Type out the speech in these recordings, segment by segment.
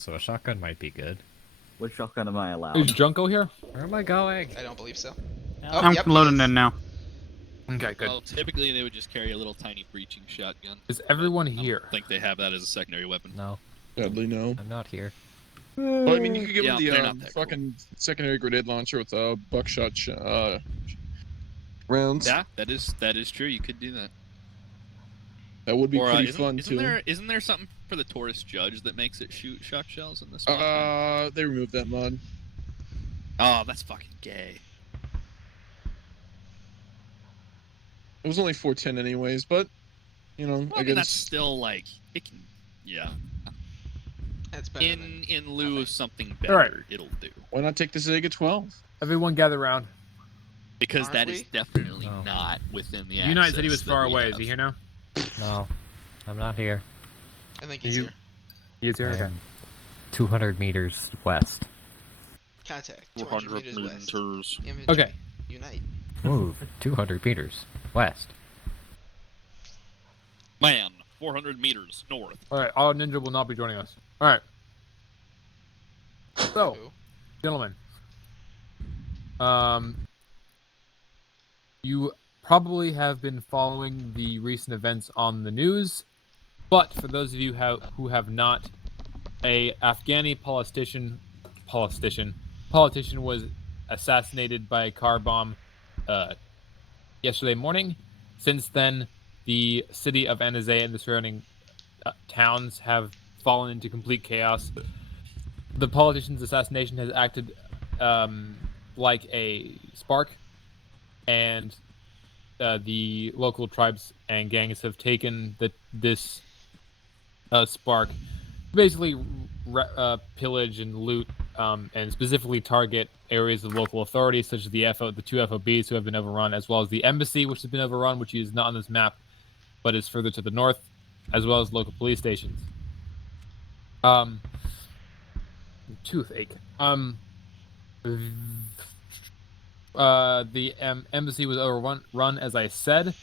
So a shotgun might be good. Which shotgun am I allowed? Is Junko here? Where am I going? I don't believe so. No. Oh, I'm yep, he loading is. in now. Okay, good. Well, typically they would just carry a little tiny breaching shotgun. Is everyone I don't here? think they have that as a secondary weapon. No, Sadly, no. I'm not here. Well, I mean, you could give Yeah, him they're the not that cool. fucking secondary grenade launcher with buckshot rounds. Yeah, that is true. You could do that. That would be Or pretty isn't, fun isn't too. isn't there something for the tourist judge that makes it shoot shock shells in this one? They removed that mod. Oh, that's fucking gay. It was only 410 anyways, but you know, Well, I I mean, guess that's still like it can. Yeah. That's better than In lieu nothing. of something better, Alright. it'll do. why not take the Zega 12? Everyone gather around. Because Aren't that is we? definitely No. not within the. Unite said he was access far that we away. Is have. he here now? No, I'm not here. I think he's You- here. He is here. I Okay. am 200 meters west. Contact. 200 meters west. Image. Okay. Unite. Move 200 meters west. Man, 400 meters north. All right. All Ninja will not be joining us. All right. So, Who? gentlemen, you probably have been following the recent events on the news, but for those of you who have not, a Afghani politician was assassinated by a car bomb yesterday morning. Since then, the city of Anazay and the surrounding towns have fallen into complete chaos. The politician's assassination has acted like a spark, and the local tribes and gangs have taken this spark to basically pillage and loot, and specifically target areas of local authorities such as the two FOBs who have been overrun, as well as the embassy, which has been overrun, which is not on this map, but is further to the north, as well as local police stations. Toothache. The embassy was overrun, as I said.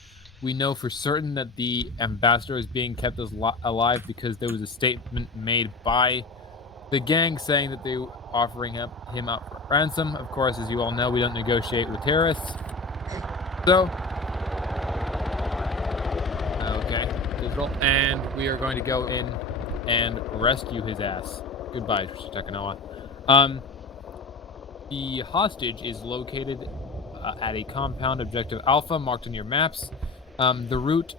We know for certain that the ambassador is being kept alive because there was a statement made by the gang saying that they were offering him up for ransom. Of course, as you all know, we don't negotiate with terrorists. So, okay, digital, and we are going to go in and rescue his ass. Goodbye, Takanoa. The hostage is located at a compound objective Alpha marked on your maps. The route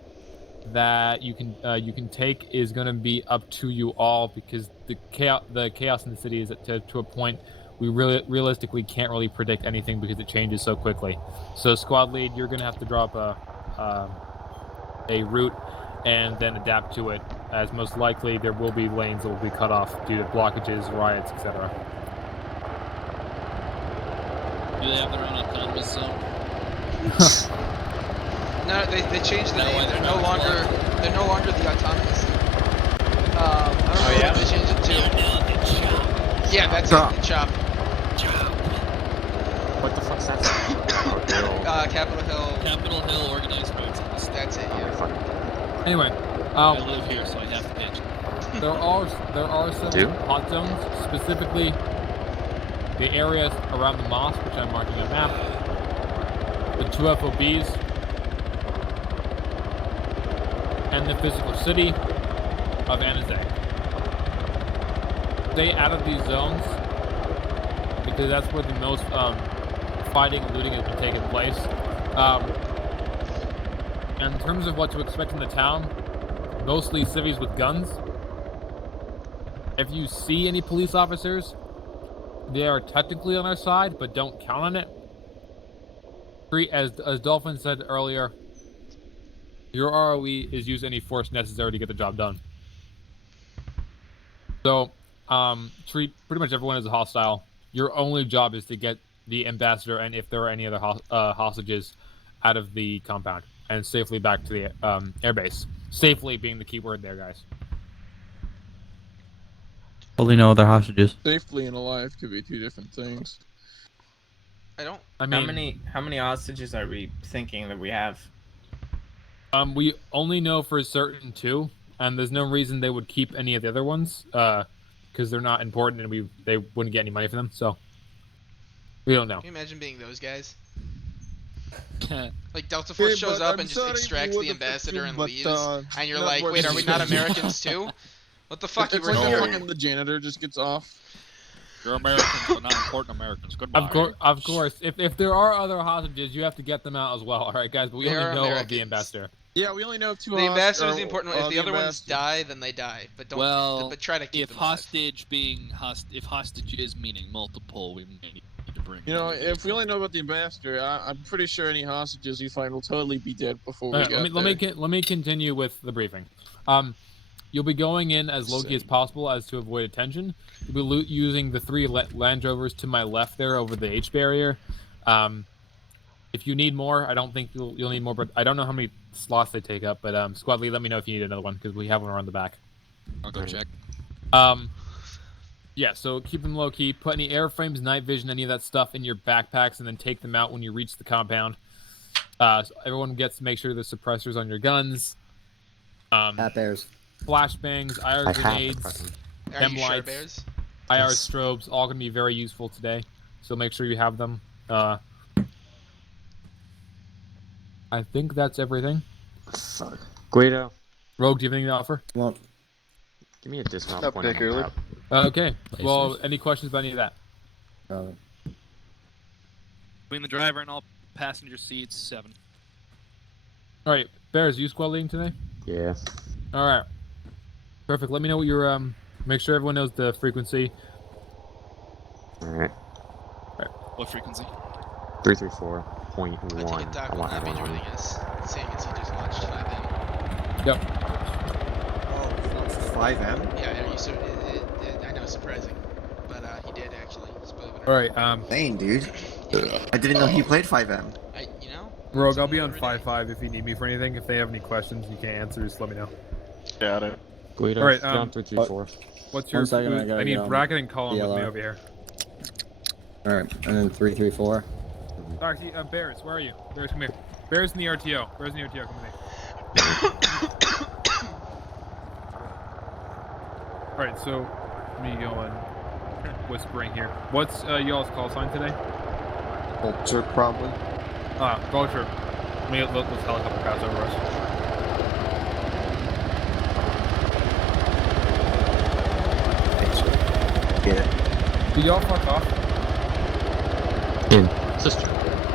that you can take is going to be up to you all because the chaos in the city is to a point we realistically can't really predict anything because it changes so quickly. So squad lead, you're going to have to drop a route and then adapt to it, as most likely there will be lanes that will be cut off due to blockages, riots, etc. Do they have their own autonomous zone? No, they changed the No, name. they're They're no not longer the autonomous. I don't know yeah? what they changed it to. Yeah, that's Chop. it. Chop. What the fuck's that? Capitol Hill. Capitol Hill organized roads. That's it. Yeah. Anyway, I live here, so I have to pay attention. there are some Do? hot zones, specifically the areas around the mosque, which I'm marking on a map, the two FOBs, and the physical city of Anazay. Stay out of these zones because that's where the most fighting and looting has been taking place. And in terms of what to expect in the town, mostly civvies with guns. If you see any police officers, they are technically on our side, but don't count on it. As Dolphin said earlier, your ROE is use any force necessary to get the job done. So, treat pretty much everyone as a hostile. Your only job is to get the ambassador and if there are any other hostages out of the compound and safely back to the airbase. Safely being the key word there, guys. Only no other hostages. Safely and alive could be two different things. I don't. I mean, How many hostages are we thinking that we have? we only know for certain two, and there's no reason they would keep any of the other ones, because they're not important and they wouldn't get any money for them. So we don't know. Can you imagine being those guys? Yeah. Like Delta Force Hey, shows but up I'm and just sorry extracts for the the ambassador and but, leaves, and you're not like, what wait, are we not this is. Americans too? What the fuck? You It's were like here. fucking the janitor just gets off. You're Americans, but not important Americans. Goodbye. Of course. If there are other hostages, you have to get them out as well. All right, guys. But we They only are know of the Americans. ambassador. Yeah, we only know of two. The ambassador is the important one. If the other ones ambassador. die, then they die. But don't. Well, but try to keep if them alive. hostage being if hostage is meaning multiple, we may need to bring. You know, another if we vehicle. only know about the ambassador, I'm pretty sure any hostages we find will totally be dead before we All right, get let me continue with the briefing. You'll be going in as low-key as possible as to avoid attention. You'll be using the 3 Land Rovers to my left there over the H barrier. If you need more, I don't think you'll need more, but I don't know how many slots they take up. But Squad Lead, let me know if you need another one because we have one around the back. I'll go check. Yeah, so keep them low-key. Put any airframes, night vision, any of that stuff in your backpacks, and then take them out when you reach the compound. So everyone gets to make sure the suppressors on your guns. Hat bears. Flashbangs, IR grenades, Are you sure, lights, Bears? IR strobes, all gonna be very useful today. So make sure you have them. I think that's everything. Fuck. Guido, Rogue, do you have anything to offer? Well, give me a dismount Up point on there, the Curly. map. Okay. Well, any questions about any of that? Between the driver and all passenger seats, 7. All right, Bears, you squad leading today? Yeah. All right. Perfect. Let me know what your Make sure everyone knows the frequency. Alright. What frequency? 334.1. I take it Doc will not be joining us, seeing as he just launched 5M. Yep. Oh, it's 5M? Yeah, are you so? I know, it's surprising, but he did actually. Just believe it All or right. Dang, dude. I didn't know he played 5M. not. You know. Rogue, I'll be on every day. 5-5 if you need me for anything. If they have any questions you can't answer, just let me know. Got it. Guido, All right, down 334. What's your? 1 second, I gotta I need get on bracket and column with me DLR. over here. Alright, and then 334. Actually, Bears, where are you? Bears, come here. Bears in the RTO. Bears in the RTO, come with me. Alright, so, me going whispering here. What's y'all's call sign today? Vulture, probably. Vulture. Let's helicopter pass over us. Get it. Did y'all fuck off? In. Sister.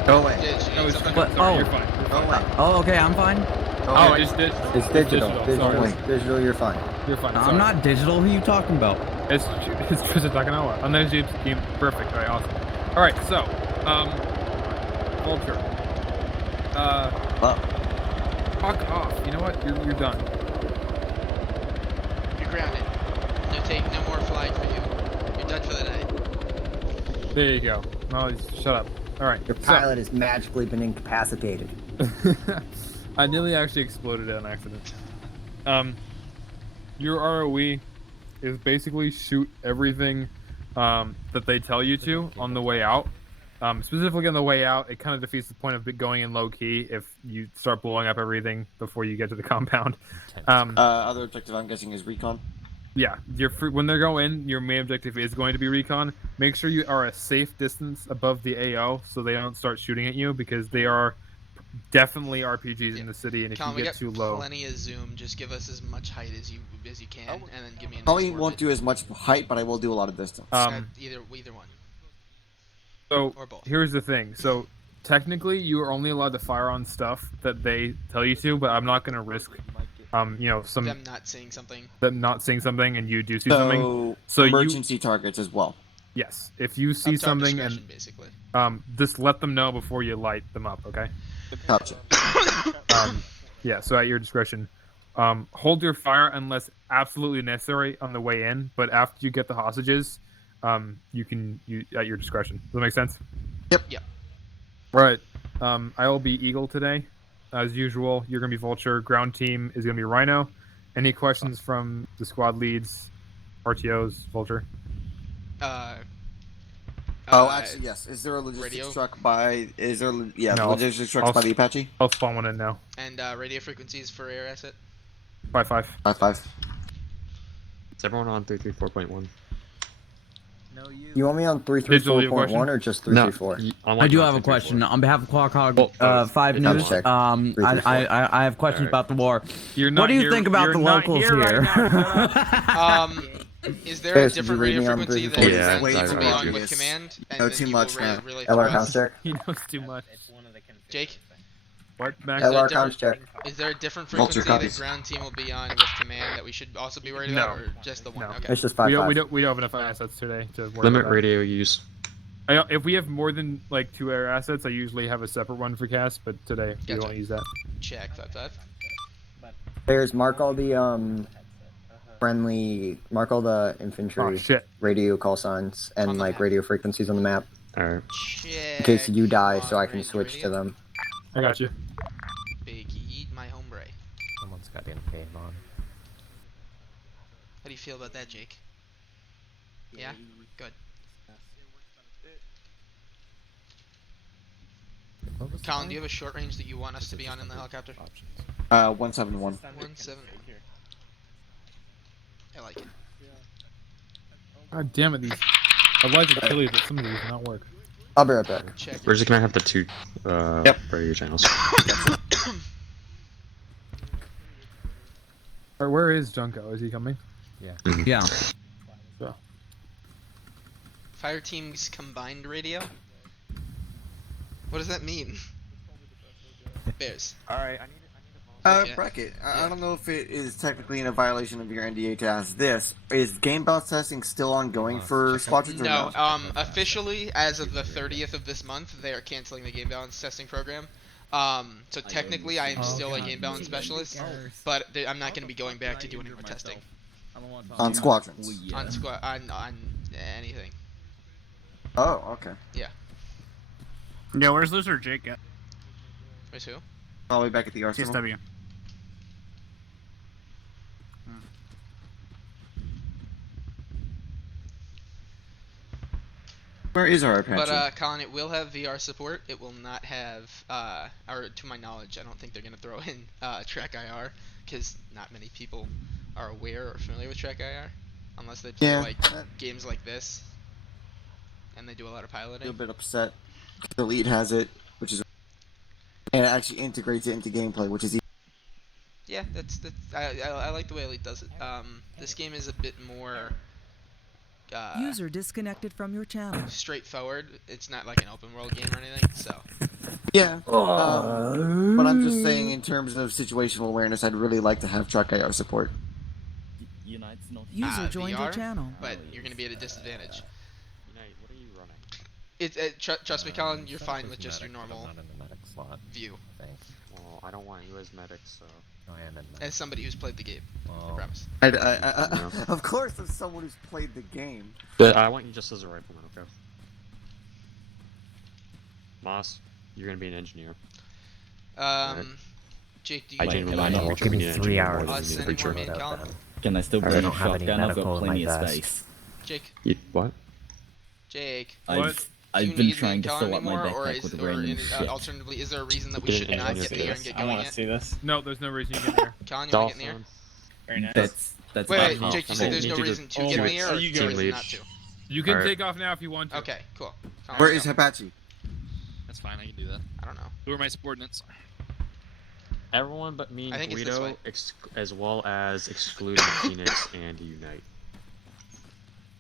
Go away. Did she No, need it's something? fine. Sorry, oh. you're fine. You're Go fine. away. Oh, okay, I'm fine. Go Oh, away. I just did. It's digital. Sorry. Wait, digital, you're fine. You're fine. I'm sorry. not digital. Who are you talking about? It's Tristan Takanawa. On that game, perfect. All right, awesome. All right, so, Vulture. Oh. Fuck off. You know what? You're done. You're grounded. No more flying for you. You're done for the night. There you go. No, shut up. All right. Your pilot has magically been incapacitated. I nearly actually exploded on accident. Your ROE is basically shoot everything that they tell you to on the way out. Specifically on the way out, it kind of defeats the point of it going in low key if you start blowing up everything before you get to the compound. Other objective I'm guessing is recon. Yeah, when they go in, your main objective is going to be recon. Make sure you are a safe distance above the AO so they don't start shooting at you because they are definitely RPGs in the city, and if Colin, you we get got too low, plenty of zoom. Just give us as much height as you can, and then give me a nice Probably orbit. won't do as much height, but I will do a lot of distance. Either one. So Or both. here's the thing. So technically, you are only allowed to fire on stuff that they tell you to, but I'm not going to risk, Them not seeing something. them not seeing something and you do see something. So emergency targets as well. Yes, if you see Up to our something discretion, basically. and just let them know before you light them up. Okay. Gotcha. Yeah. So at your discretion. Hold your fire unless absolutely necessary on the way in, but after you get the hostages, you can at your discretion. Does that make sense? Yep. Right. I will be Eagle today, as usual. You're gonna be Vulture. Ground team is gonna be Rhino. Any questions from the squad leads, RTOs, Vulture? Actually, yes. Is there a logistics radio? truck by? Is there? Yeah, No, logistics trucks by the Apache. I'll spawn one in now. And radio frequencies for air asset. 5-5. 5-5. Is everyone on 334.1? You want me on Digital, you have a question? 334.1 or just 334? I do have a question on behalf of Quackhog Well, 5 if News. you want. I have questions Alright. about the war. You're not What do you here- think about you're the not locals here? here? Right now, Is there a Bears, did different you read radio me on frequency that 334? your Yeah, ground way team too will be on obvious. with command? And know that too you much will now. relay LR through comms us? check. He knows too much. Jake, What, Max? LR comms check. is there a different Vulture frequency that copies. ground team will be on with command that we should also be worried about, No. or just the one? No. Okay. It's just We 5.5. don't have enough assets today to worry Limit about that. radio use. If we have more than like 2 air assets, I usually have a separate one for CAS, but today we Gotcha. won't use that. Check 5-5. Bears, mark all the mark all the Oh infantry shit. radio call signs On and the like map. radio frequencies on the map Alright. Check. in case you die, so I on can radio switch to them. I got you. Big eat my hombre. Someone's got in game on. How do you feel about that, Jake? Yeah? Good. What was the Colin, time? do you have a short range that you want us to be on in the helicopter? 171. 1-7. I like it. God damn it, these. I'd like to kill you, but some of these do not work. I'll be right back. Check. We're just gonna have the 2 radio channels. Or where is Junko? Is he coming? Yeah. So. Fire team's combined radio? What does that mean? Bears. Alright. Okay. Bracket. Yeah. I don't know if it is technically in a violation of your NDA to ask this. Is game balance testing still ongoing for squadrons or No, no? officially, as of the 30th of this month, they are canceling the game balance testing program. So technically, I am still a game balance specialist, but I'm not going to be going back to do any more testing On squadrons. on on anything. Oh, okay. Yeah, where's Loser Jake at? Where's who? Probably back at the arsenal. CSW. Where is our Apache? But Colin, it will have VR support. It will not have, or to my knowledge, I don't think they're going to throw in Track IR, because not many people are aware or familiar with Track IR, unless they play like games like this, and they do a lot of a piloting. little bit upset. Elite has it, which is, and it actually integrates it into gameplay, which is. Yeah, I like the way Elite does it. This game is a bit more User disconnected from your channel. straightforward. It's not like an open world game or anything, so. Yeah. But I'm just saying, in terms of situational awareness, I'd really like to have Track IR support. User joined your VR, channel. but you're going to be at a disadvantage. Unite, what are you running? Trust me, Colin, you're fine with just your normal Not in the medic slot, view. I think. Well, I don't want you as medic, so. I am in medic. As somebody who's played the game, I Oh. promise. No. Of course, as someone who's played the game. But I want you just as a rifleman, okay? Moss, you're gonna be an engineer. Jake, do you I want genuinely I know know, what give you're me gonna 3 engineer hours more Us than and you more preacher. main Colin? Can I still I don't have any medical in my vest. Jake, What? Jake, What? do you need main Colin anymore, or alternatively, is there a reason that we should not get in the air and get going yet? this. No, there's no reason you get there. Colin, you want to get in the air? Very nice. That's Wait, Oh, Jake, you I said mean, there's need no you to- reason to get in the air, or you there's no go. reason not to? You can Alright. take off now if you want to. Okay, cool. Colin, Where let's is go. Apache? That's fine, I can do that. I don't know. Who are my subordinates? Everyone but me I and think it's this Guido, way. as well as excluding Phoenix and Unite.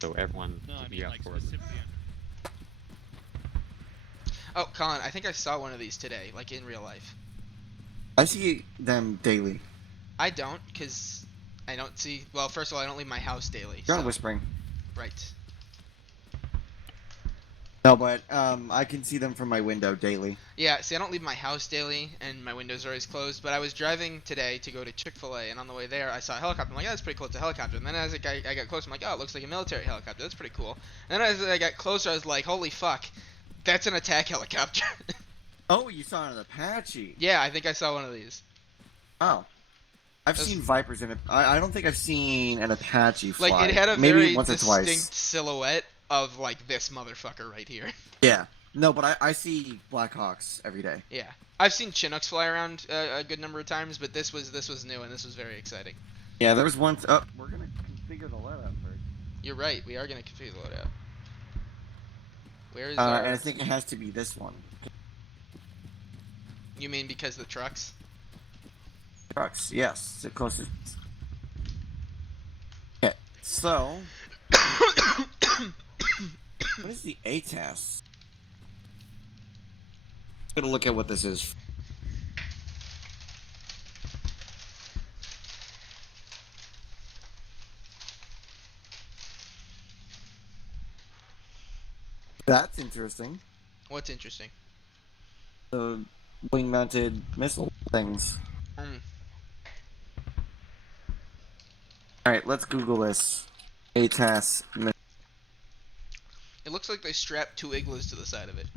So everyone No, I be mean out like for it. specifically. Oh, Colin, I think I saw one of these today, like in real life. I see them daily. I don't, because I don't see... Well, first of all, I don't leave my house daily. You're so- on Whispering. Right. No, but I can see them from my window daily. Yeah, see, I don't leave my house daily, and my windows are always closed, but I was driving today to go to Chick-fil-A, and on the way there, I saw a helicopter. I'm like, oh, that's pretty cool, it's a helicopter. And then as I got closer, I'm like, oh, it looks like a military helicopter. That's pretty cool. And then as I got closer, I was like, holy fuck, that's an attack helicopter. Oh, you saw an Apache. Yeah, I think I saw one of these. Oh. I've That's- seen Vipers in it. I don't think I've seen an Apache fly. Like, it had a Maybe very once or distinct twice. silhouette of, like, this motherfucker right here. Yeah. No, but I see Black Hawks every day. Yeah. I've seen Chinooks fly around a good number of times, but this was new, and this was very exciting. Yeah, there was one. Oh, we're gonna configure the loadout first. You're right, we are going to configure the loadout. Where is And our? I think it has to be this one. You mean because the trucks? Trucks, yes, the closest. Okay, so what is the ATAS? Gonna look at what this is. That's interesting. What's interesting? The wing-mounted missile things. Mm. All right, let's Google this. ATAS. It looks like they strapped 2 igloos to the side of it.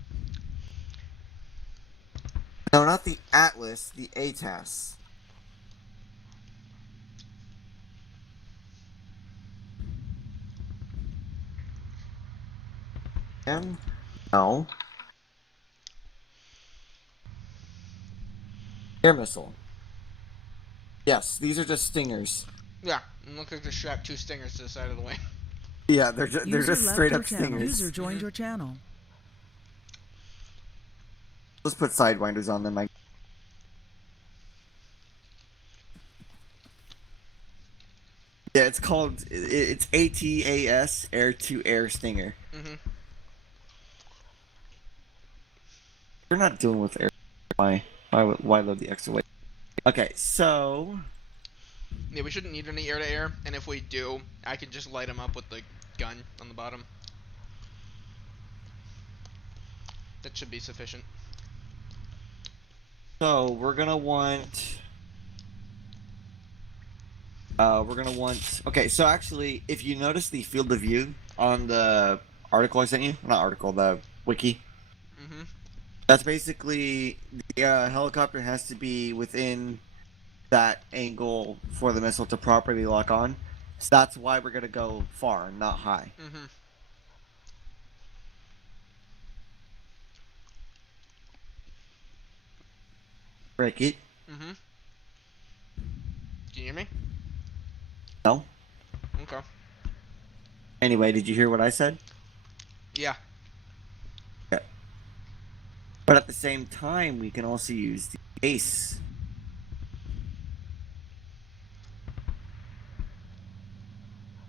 No, not the Atlas. The ATAS. No. Air missile. Yes, these are just Stingers. Yeah, it looks like they strapped 2 stingers to the side of the wing. Yeah, they're just straight up channel. Stingers. User joined your channel. Let's put Sidewinders on them. Yeah, it's called. It's ATAS Air-to-Air Stinger. You're not dealing with air. Why load the extra weight? Okay, so Yeah, we shouldn't need any air-to-air, and if we do, I can just light them up with the gun on the bottom. That should be sufficient. So we're gonna want. Okay, so actually, if you notice the field of view on the article I sent you, not article, the wiki. That's basically the helicopter has to be within that angle for the missile to properly lock on. So that's why we're gonna go far, not high. Break it. Can you hear me? No. Okay. Anyway, did you hear what I said? Yeah. Okay. But at the same time, we can also use the ACE.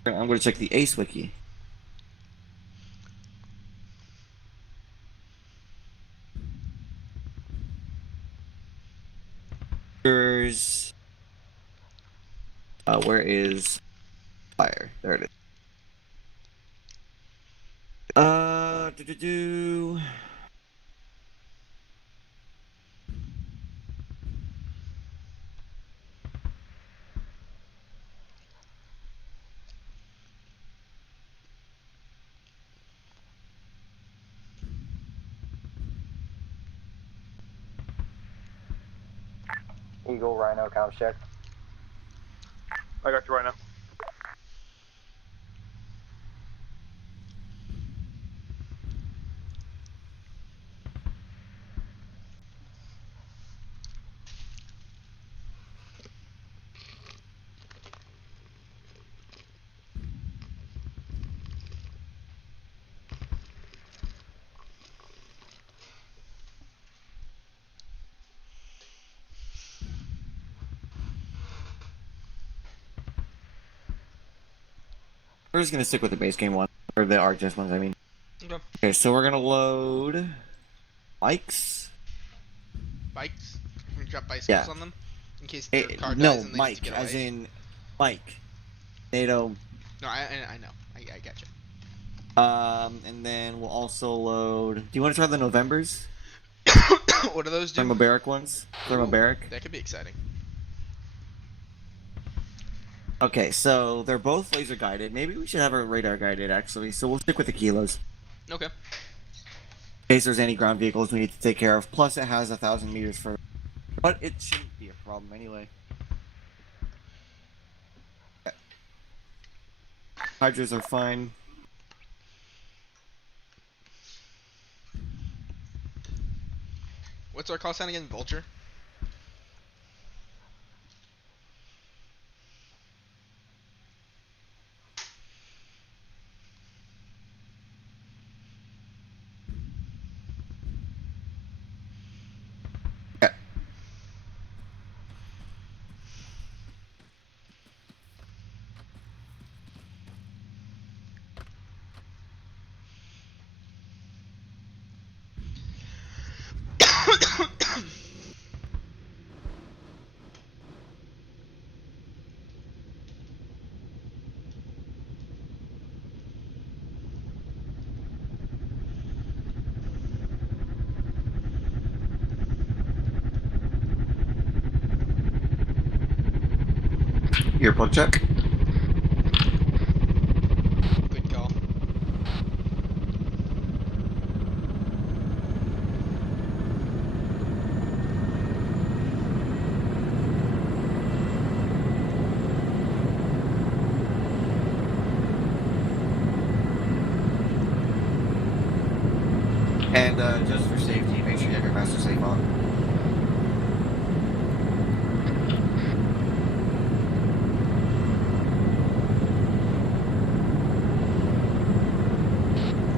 I'm going to check the ACE wiki. There's... where is fire? There it is. Do-do-do. Eagle, Rhino, comms check. I got you right now. We're just going to stick with the base game one. Or the RTS ones, I mean. Okay. Okay, so we're going to load... Bikes? Bikes? Can we drop bicycles on them? In case their car dies no, and they need to Mike, get as away? in Mike. NATO. No, I know. I gotcha. And then we'll also load... Do you want to try the Novembers? What do those do? Thermobaric ones? Thermobaric? That could be exciting. Okay, so they're both laser guided. Maybe we should have our radar guided, actually. So we'll stick with the kilos. Okay. In case there's any ground vehicles we need to take care of. Plus, it has 1,000 meters for... But it shouldn't be a problem anyway. Okay. Hydras are fine. What's our call sign again? Vulture? Earplug check. Good call. And just for safety, make sure you have your master safe on.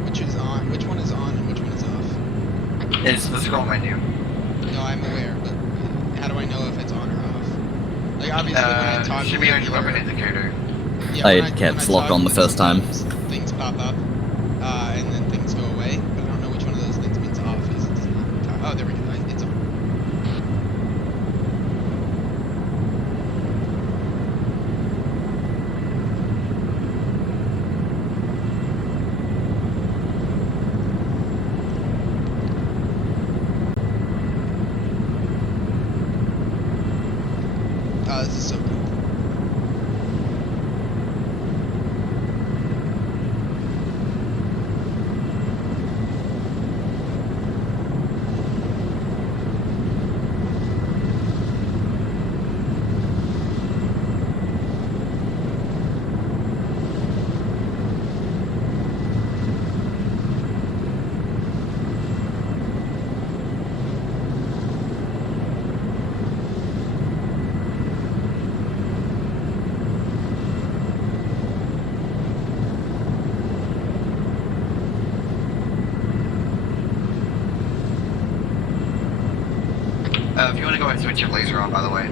Which is on? Which one is on and which one is off? It's the scroll menu. No, I'm aware, but how do I know if it's on or off? Like obviously when I toggle Should be it, on your weapon either- indicator. Yeah, I when when caps lock toggle on the it, first time. sometimes things pop up, and then things go away, but I don't know which one of those things means off because it does not. Oh, there we go. It's on. Oh, this is so cool. If you want to go ahead and switch your laser on, by the way.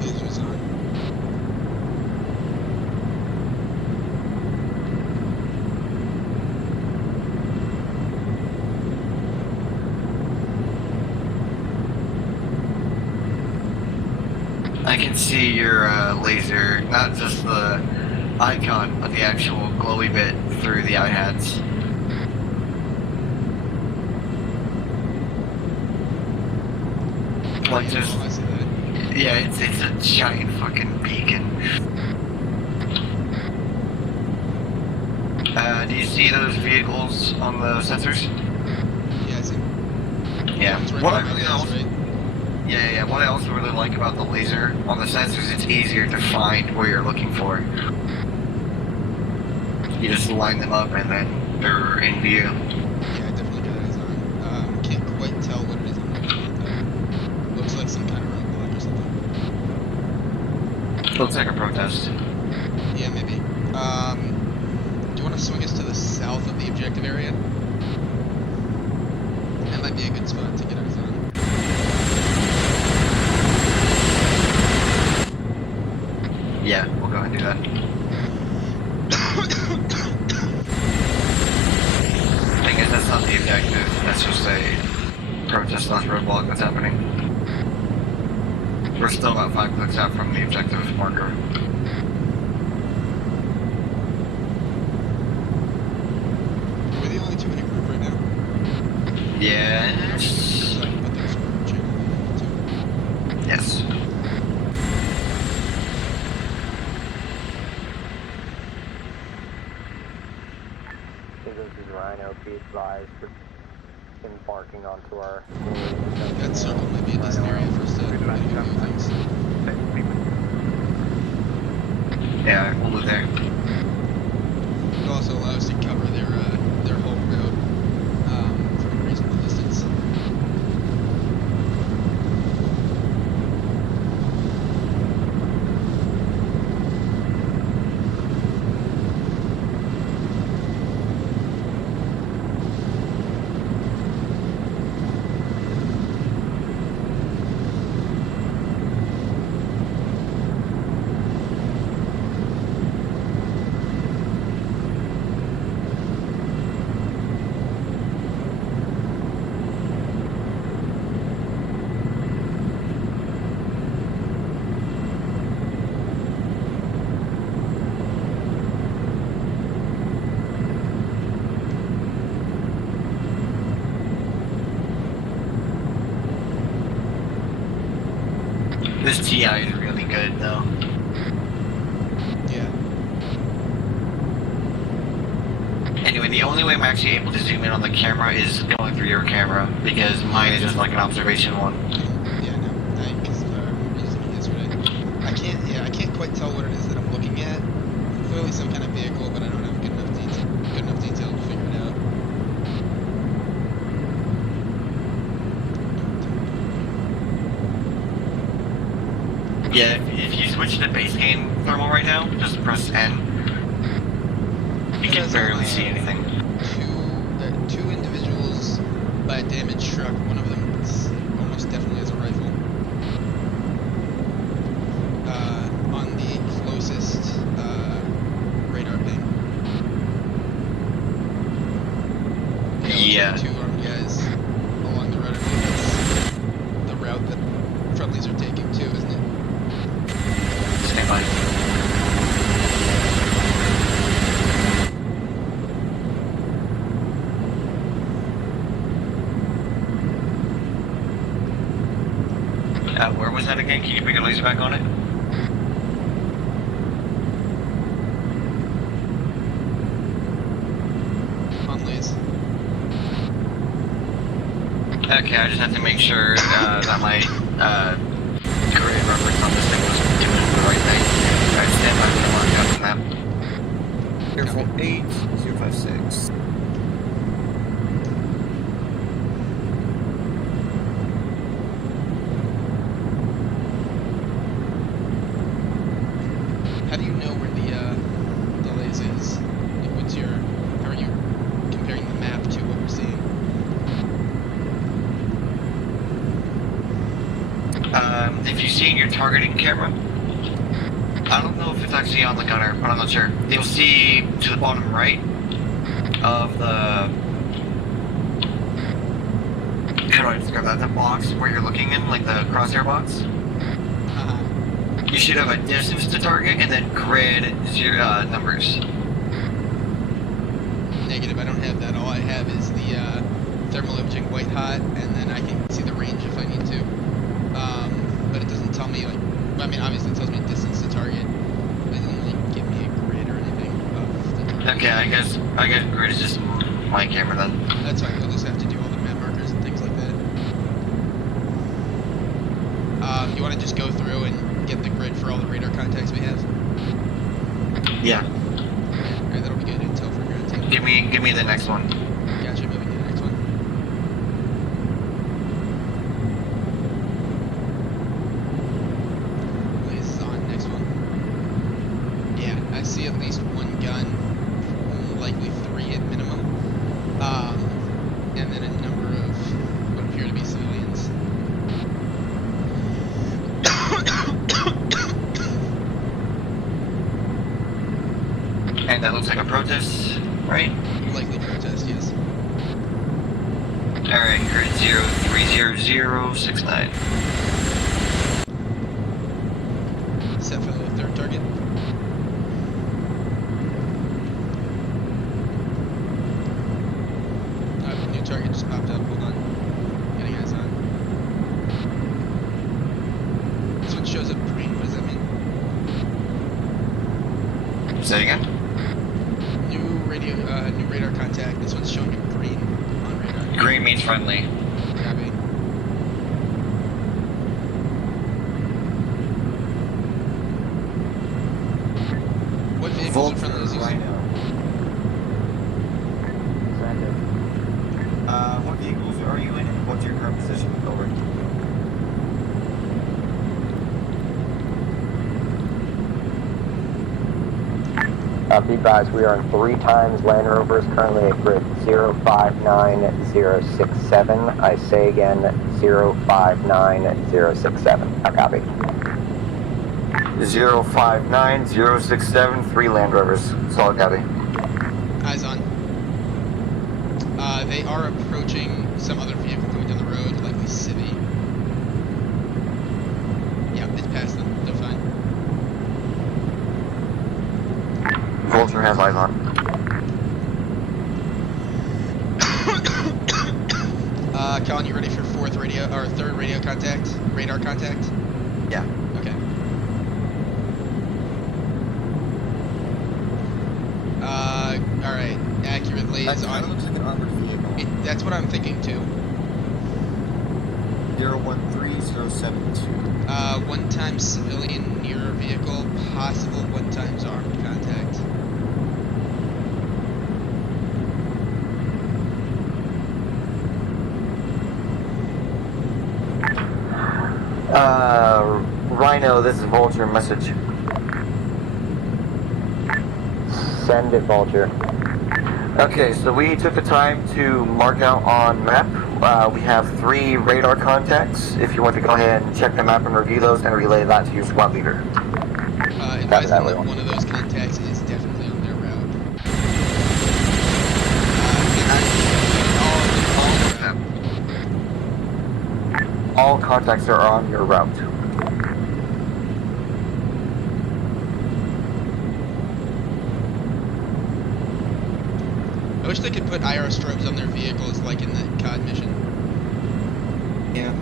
Laser's on. I can see your laser, not just the icon, but the actual glowy bit through the eye hats. Like just, I see that. yeah, it's a giant fucking beacon. Do you see those vehicles on the sensors? Yeah, I see. Yeah. It's right What I behind really my also, eyes, right? yeah. What I also really like about the laser on the sensors, it's easier to find where you're looking for. You just line them up and then they're in view. Yeah, I definitely got eyes on. Can't quite tell what it is I'm looking at though. Looks like some kind of roadblock or something. Looks like a protest. Yeah, maybe. Do you want to swing us to the south of the objective area? That might be a good spot to get eyes on. Yeah, we'll go ahead and do that. Thing is, that's not the objective. That's just a protest slash roadblock that's happening. We're still about 5 clicks out from the objective marker. We're the only two in a group right now. Yes. So I can put those group channel too. Yes. This is Rhino. Be advised, we're embarking onto our. That circle might be a decent area for us to get a good view of things. Yeah, we'll move there. It also allows us to cover their whole road from a reasonable distance. This TI is really good, though. Yeah. Anyway, the only way I'm actually able to zoom in on the camera is going through your camera, because mine is just like an observation one. Yeah, no. Because using it yesterday. I can't quite tell what it is that I'm looking at. Clearly some kind of vehicle, but I don't have good enough detail to figure it out. Yeah, if you switch to base game thermal right now, just press N. You can barely see anything. Two individuals by a damaged truck. One of them is almost definitely has a rifle. On the closest radar ping. Yeah. Like 2 armed guys along the road. I think that's the route that friendlies are taking too, isn't it? Stand by. Where was that again? Can you put your laser back on it? On lays. Okay, I just have to make sure that my grid reference on this thing was doing the right thing. Alright, stand by for the mark up the map. Careful, 8056. How do you know where the lays is? Like, how are you comparing the map to what we're seeing? If you see in your targeting camera, I don't know if it's actually on the gunner, but I'm not sure. You'll see to the bottom right of the, how do I describe that? The box where you're looking in, like the crosshair box. You should have a distance to target and then grid numbers. Negative, I don't have that. All I have is the thermal imaging white hot, and then I can see the range if I need to. But it doesn't tell me, like, I mean, obviously it tells me distance to target, but it doesn't really give me a grid or anything of the target. Okay, I guess grid is just my camera then. That's fine, we'll just have to do all the map markers and things like that. You want to just go through and get the grid for all the radar contacts we have? Yeah. Alright, that'll be good intel for granted. Give me the next one. Gotcha, moving to the next one. Lays on, next one. Yeah, I see at least one gun, likely 3 at minimum. And then a number of what appear to be civilians. And that looks like a protest, right? Likely protest, yes. Alright, grid 030069. Set for the third target. New target just popped up, hold on. Getting eyes on. This one shows up green, what does that mean? Say it again? New radar contact. This one's showing up green on radar. Green means friendly. Copy. What vehicles are friendly is using? What vehicles are you in? What's your current position? Over. Be advised, we are in 3 times Land Rovers, currently at grid 059067. I say again, 059067. I copy. 059067, 3 Land Rovers. Solid copy. Eyes on. They are approaching some other vehicle coming down the road, likely Civi. Yeah, it's past them. They're fine. Vulture has eyes on. Colin, you ready for third radio contact? Radar contact? Yeah. Okay. Alright. Accurately That is kind of on. looks like an armored vehicle. That's what I'm thinking too. 013072. One-time civilian near vehicle, possible one times armed contact. Rhino, this is Vulture. Message. Send it, Vulture. Okay, so we took the time to mark out on map. We have 3 radar contacts. If you want to go ahead and check the map and review those and relay that to your squad leader. Advise them that one of those contacts is definitely on their route. All contacts are on your route. I wish they could put IR strobes on their vehicles like in the COD mission. Yeah.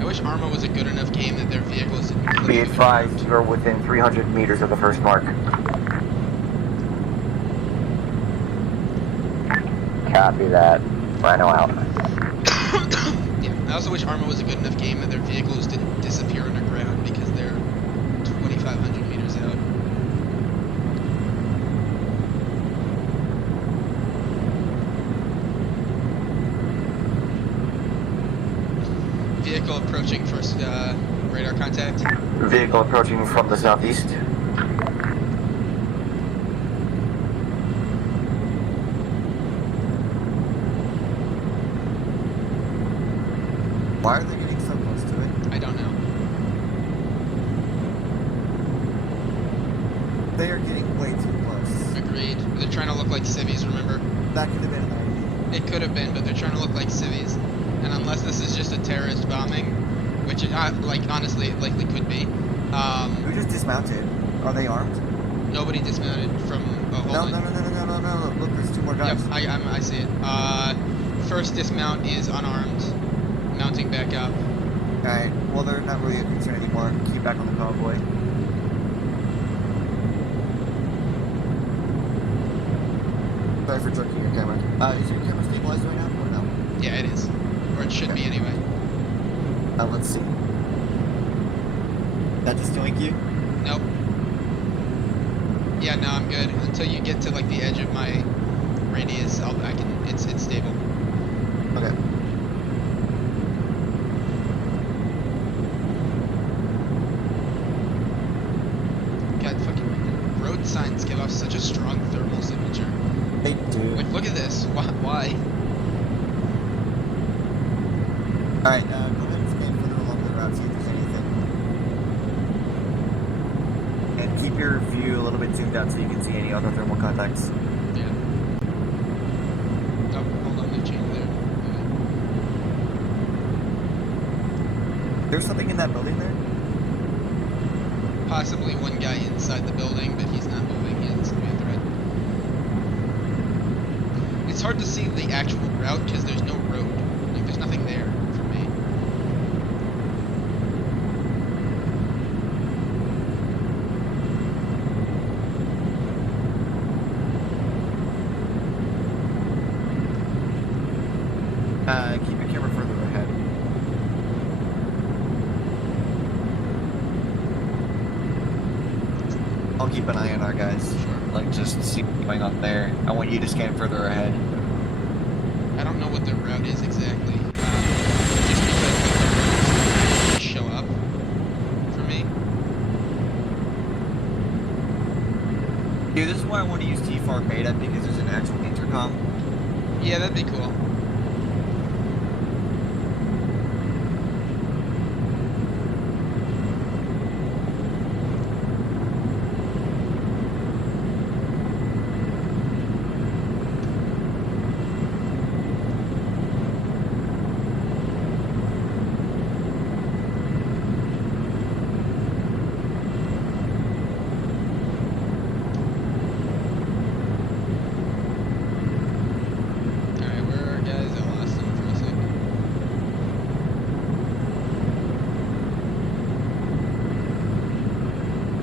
I wish Arma was a good enough game that their vehicles didn't Be advised, you are within 300 meters of the first mark. Copy that. Rhino out. Yeah, I also wish Arma was a good enough game that their vehicles didn't disappear underground because they're 2,500 meters out. Vehicle approaching first radar contact. Vehicle approaching from the southeast. Why are they getting so close to it? I don't know. They are getting way too close. Agreed. They're trying to look like civvies, remember? That could have been an idea. It could have been, but they're trying to look like civvies. And unless this is just a terrorist bombing, which like honestly it likely could be. Who just dismounted? Are they armed? Nobody dismounted from. Hold No, on. no. Look, there's 2 more guys. Yep, I see it. First dismount is unarmed. Mounting back up. Alright, well, they're not really a concern anymore. Keep back on the convoy. Sorry for jerking your camera. Is your camera stabilized right now or no? Yeah, it is. Or it should be anyway. Let's see. That just doink you? Nope. Yeah, no, I'm good. Until you get to like the edge of my radius, it's stable. Okay. God, fucking road signs give off such a strong thermal signature. They do. Like, look at this. Why? Alright, go ahead and scan further along the route, see if there's anything. And keep your view a little bit zoomed out so you can see any other thermal contacts. Yeah. Oh, hold on, they changed there. There's something in that building there? Possibly one guy inside the building, but he's not moving. He doesn't seem to be a threat. It's hard to see the actual route because there's no road. Like, there's nothing there for me. Keep your camera further ahead. I'll keep an eye on our guys. Sure. Like, just see what's going on there. I want you to scan further ahead. I don't know what the route is exactly. Just because like, the roads show up for me. Dude, this is why I want to use T4 beta, because there's an actual intercom. Yeah, that'd be cool.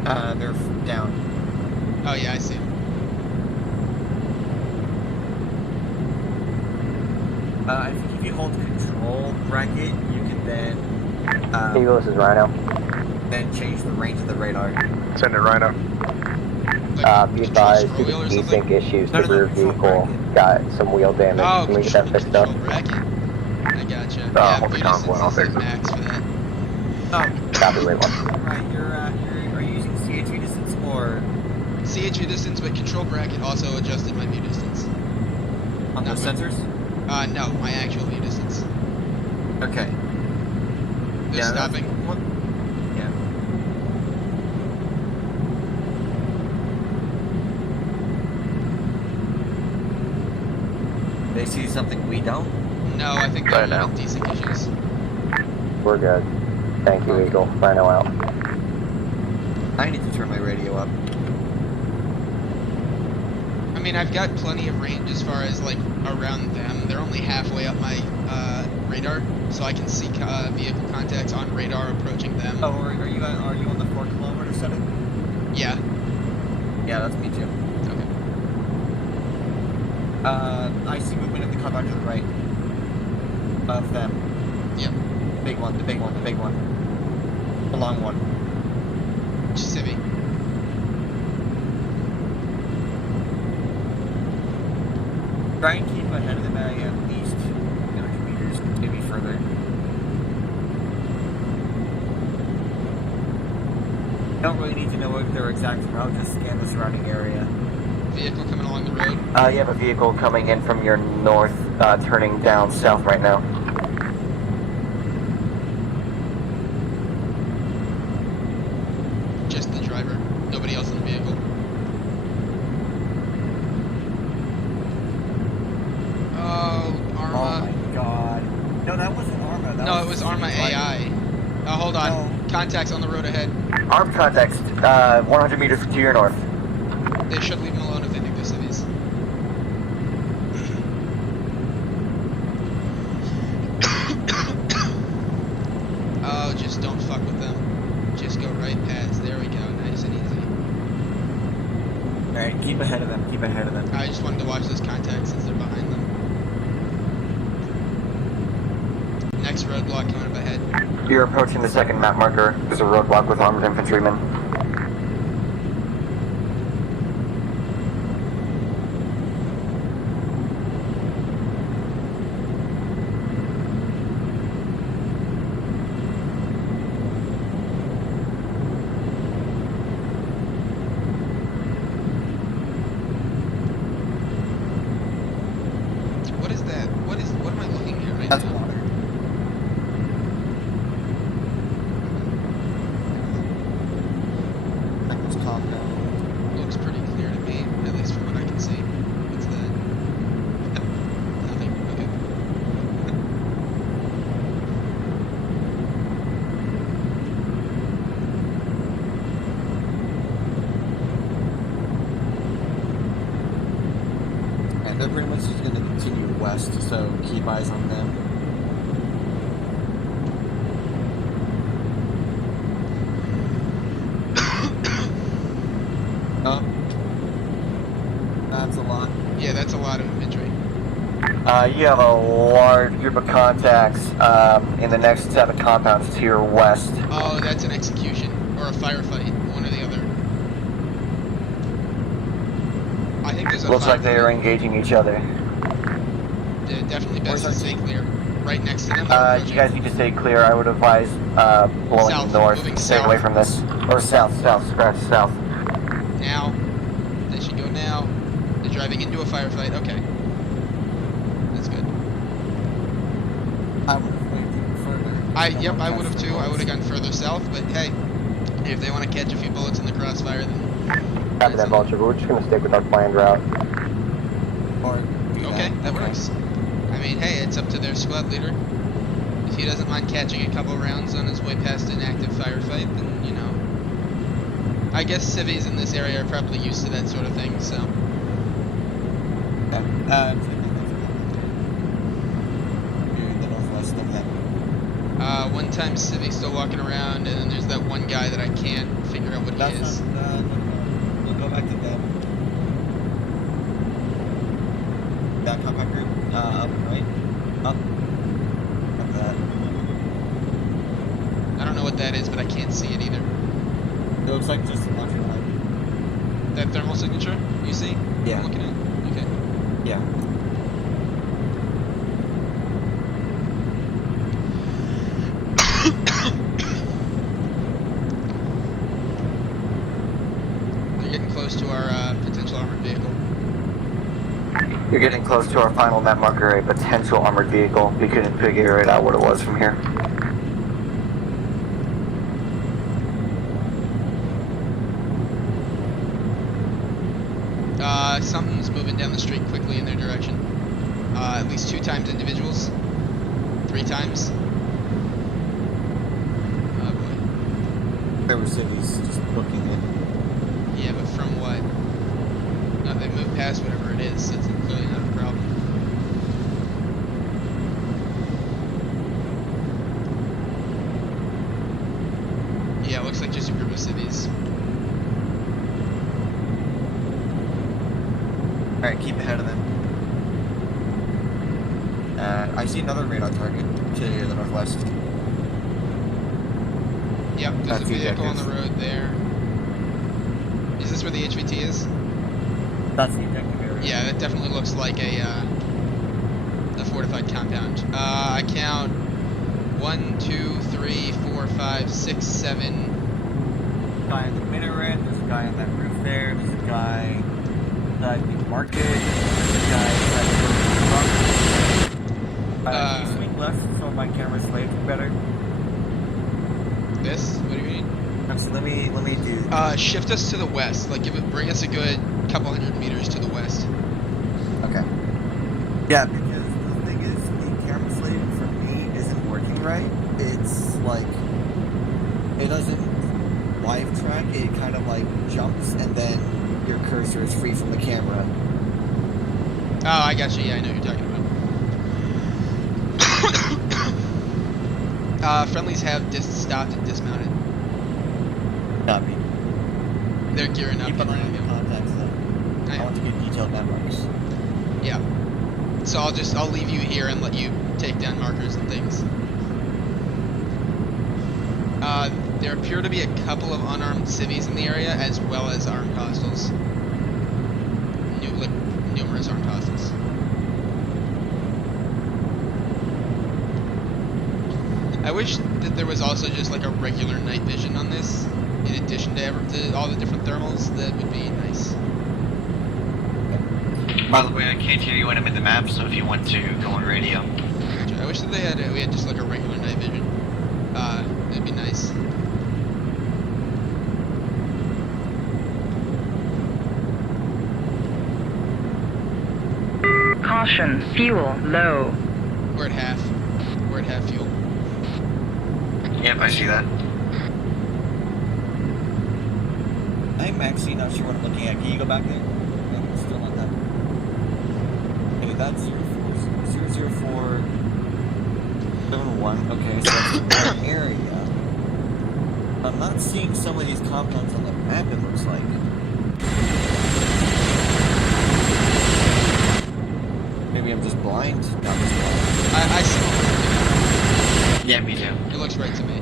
They're down. Oh yeah, I see them. I think if you hold control bracket, you can then Eagle, this is Rhino. then change the range of the radar. Send it, Rhino. Like Be control advised, scroll due wheel or to something? desync issues, No, the no, rear control vehicle bracket. got some wheel damage. Oh, Can we get that control, fixed control up? bracket. I gotcha. hold Yeah, the view convoy, I'll distance is fix at it. max for that. Oh, Copy, wait one. right. Are you using CHV distance or CHU distance, but control bracket also adjusted my view distance. on the Not my- sensors? No, my actual view distance. Okay. They're Yeah, stopping. Yeah. They see something we don't? No, I think they're having desync issues. We're good. Thank you, Eagle. Rhino out. I need to turn my radio up. I mean, I've got plenty of range as far as like around them. They're only halfway up my radar, so I can see vehicle contacts on radar approaching them. Oh, are you on the 4 kilometer setting? Yeah. Yeah, that's me too. Okay. I see movement in the car back to the right of them. Yep. The big one. The long one. Civvy. Try and keep ahead of them at least 100 meters, maybe further. You don't really need to know what their exact route, just scan the surrounding area. Vehicle coming along the road. You have a vehicle coming in from your north, turning down south right now. Just the driver. Nobody else in the vehicle. Oh, Arma. Oh my god. No, that wasn't Arma. No, it was Arma AI. Hold on. No. Contacts on the road ahead. Armed contacts, 100 meters to your north. They should leave them alone if they think they're civvies. Oh, just don't fuck with them. Just go right past. There we go. Nice and easy. Alright, keep ahead of them, I just wanted to watch those contacts since they're behind them. Next roadblock coming up ahead. You're approaching the second map marker. There's a roadblock with armed infantrymen. What is that? What am I looking at right That's now? water. That was compound. Looks pretty clear to me, at least from what I can see. What's that? Nothing? Okay. And they're pretty much just going to continue west, so keep eyes on them. Oh. That's a lot. Yeah, that's a lot of infantry. You have a large group of contacts in the next set of compounds to your west. Oh, that's an execution. Or a firefight. One or the other. I think there's a Looks like they are firefight. engaging each other. Yeah, definitely best Where's to our stay team? clear. Right next to them. You guys need to stay clear. I would advise blowing South, north. moving Stay south. away from this. Or south, scratch south. Now. They should go now. They're driving into a firefight. Okay. That's good. I would have waited even further. Yep, I would have too. I would have gone further south, but hey, if they want to catch a few bullets in the crossfire, then Copy that, Vulture, but we're just going to stick with our planned route. Or do okay, that works. I mean, hey, it's up to their squad leader. If he doesn't mind catching a couple rounds on his way past an active firefight, then, you know. I guess civvies in this area are probably used to that sort of thing, so. Yeah. You're the northwest of them. One time civvy still walking around, and then there's that one guy that I can't figure out what That's is. not. We'll go back to them. That compact group. Up and right. Up. Like that. I don't know what that is, but I can't see it either. It looks like just a launching line. That thermal signature you see? Yeah. I'm looking at? Okay. Yeah. You're getting close to our potential armored vehicle. You're getting close to our final map marker, a potential armored vehicle. We couldn't figure it out what it was from here. Something's moving down the street quickly in their direction. At least 2 times individuals. 3 times. Oh boy. There were cities just booking it. Yeah, but from what? No, they moved past whatever it is, so it's clearly not a problem. Yeah, it looks like just a group of cities. Alright, keep ahead of them. I see another radar target to the northwest. Yep, there's That's a the vehicle on the objective. road there. Is this where the HVT is? That's the objective area. Yeah, that definitely looks like a fortified compound. I count 1, 2, 3, 4, 5, 6, 7. Guy in the minaret, there's a guy on that roof there, there's a guy inside the market, there's a guy inside the rock. Can you swing left so my camera's slaved better? This? What do you mean? Actually, let me do. Shift us to the west. Like, bring us a good couple hundred meters to the west. Okay. Yeah, because the thing is, the camera slave for me isn't working right. It's like it doesn't live track. It kind of like jumps, and then your cursor is free from the camera. Oh, I got you. Yeah, I know what you're talking about. Friendlies have stopped and dismounted. Copy. They're gearing up Keep and an eye ready on to the go. contacts though. I want to get detailed landmarks. Yeah. So I'll leave you here and let you take down markers and things. There appear to be a couple of unarmed civvies in the area, as well as armed hostiles. Numerous armed hostiles. I wish that there was also just like a regular night vision on this, in addition to all the different thermals. That would be nice. By the way, I can't hear you when I'm in the map, so if you want to go on radio. I wish that we had just like a regular night vision. It'd be nice. Caution, fuel low. We're at half. We're at half fuel. Yep, I see that. I'm actually not sure what I'm looking at. Can you go back there? No, I'm still on that. Okay, that's 04041. Okay, so that's one area. I'm not seeing some of these compounds on the map, it looks like. Maybe I'm just blind? No, I'm just blind. I see what we're looking at. Yeah, me too. It looks right to me.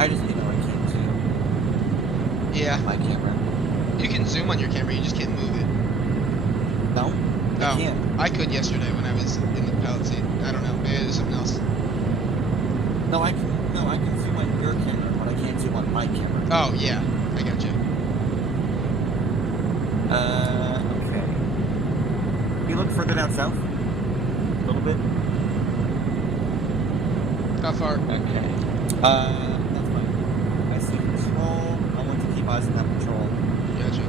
I just, I can't zoom. Yeah. My camera. You can zoom on your camera, you just can't move it. No? I can't. I could yesterday when I was in the pilot seat. I don't know, maybe there's something else. No, I can zoom on your camera, but I can't zoom on my camera. Oh, yeah. I got you. Okay. You look further down south? A little bit? How far? Okay. That's fine. I see control. I want to keep us in that patrol. Gotcha.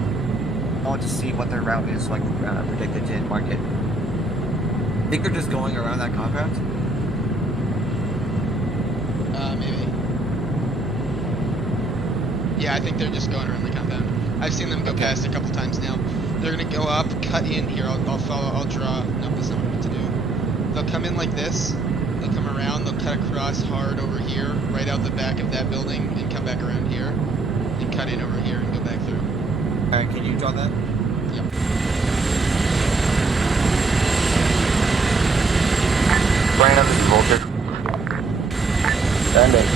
I want to see what their route is so I can predict it to mark it. I think they're just going around that compound. Maybe. Yeah, I think they're just going around the compound. I've seen them go past a couple times now. They're gonna go up, cut in here. I'll follow. I'll draw. No, that's not what to do. They'll come in like this. They'll come around. They'll cut across hard over here, right out the back of that building, and come back around here, and cut in over here and go back through. All right, can you draw that? Yep. Rhino, this is Vulture. Sending.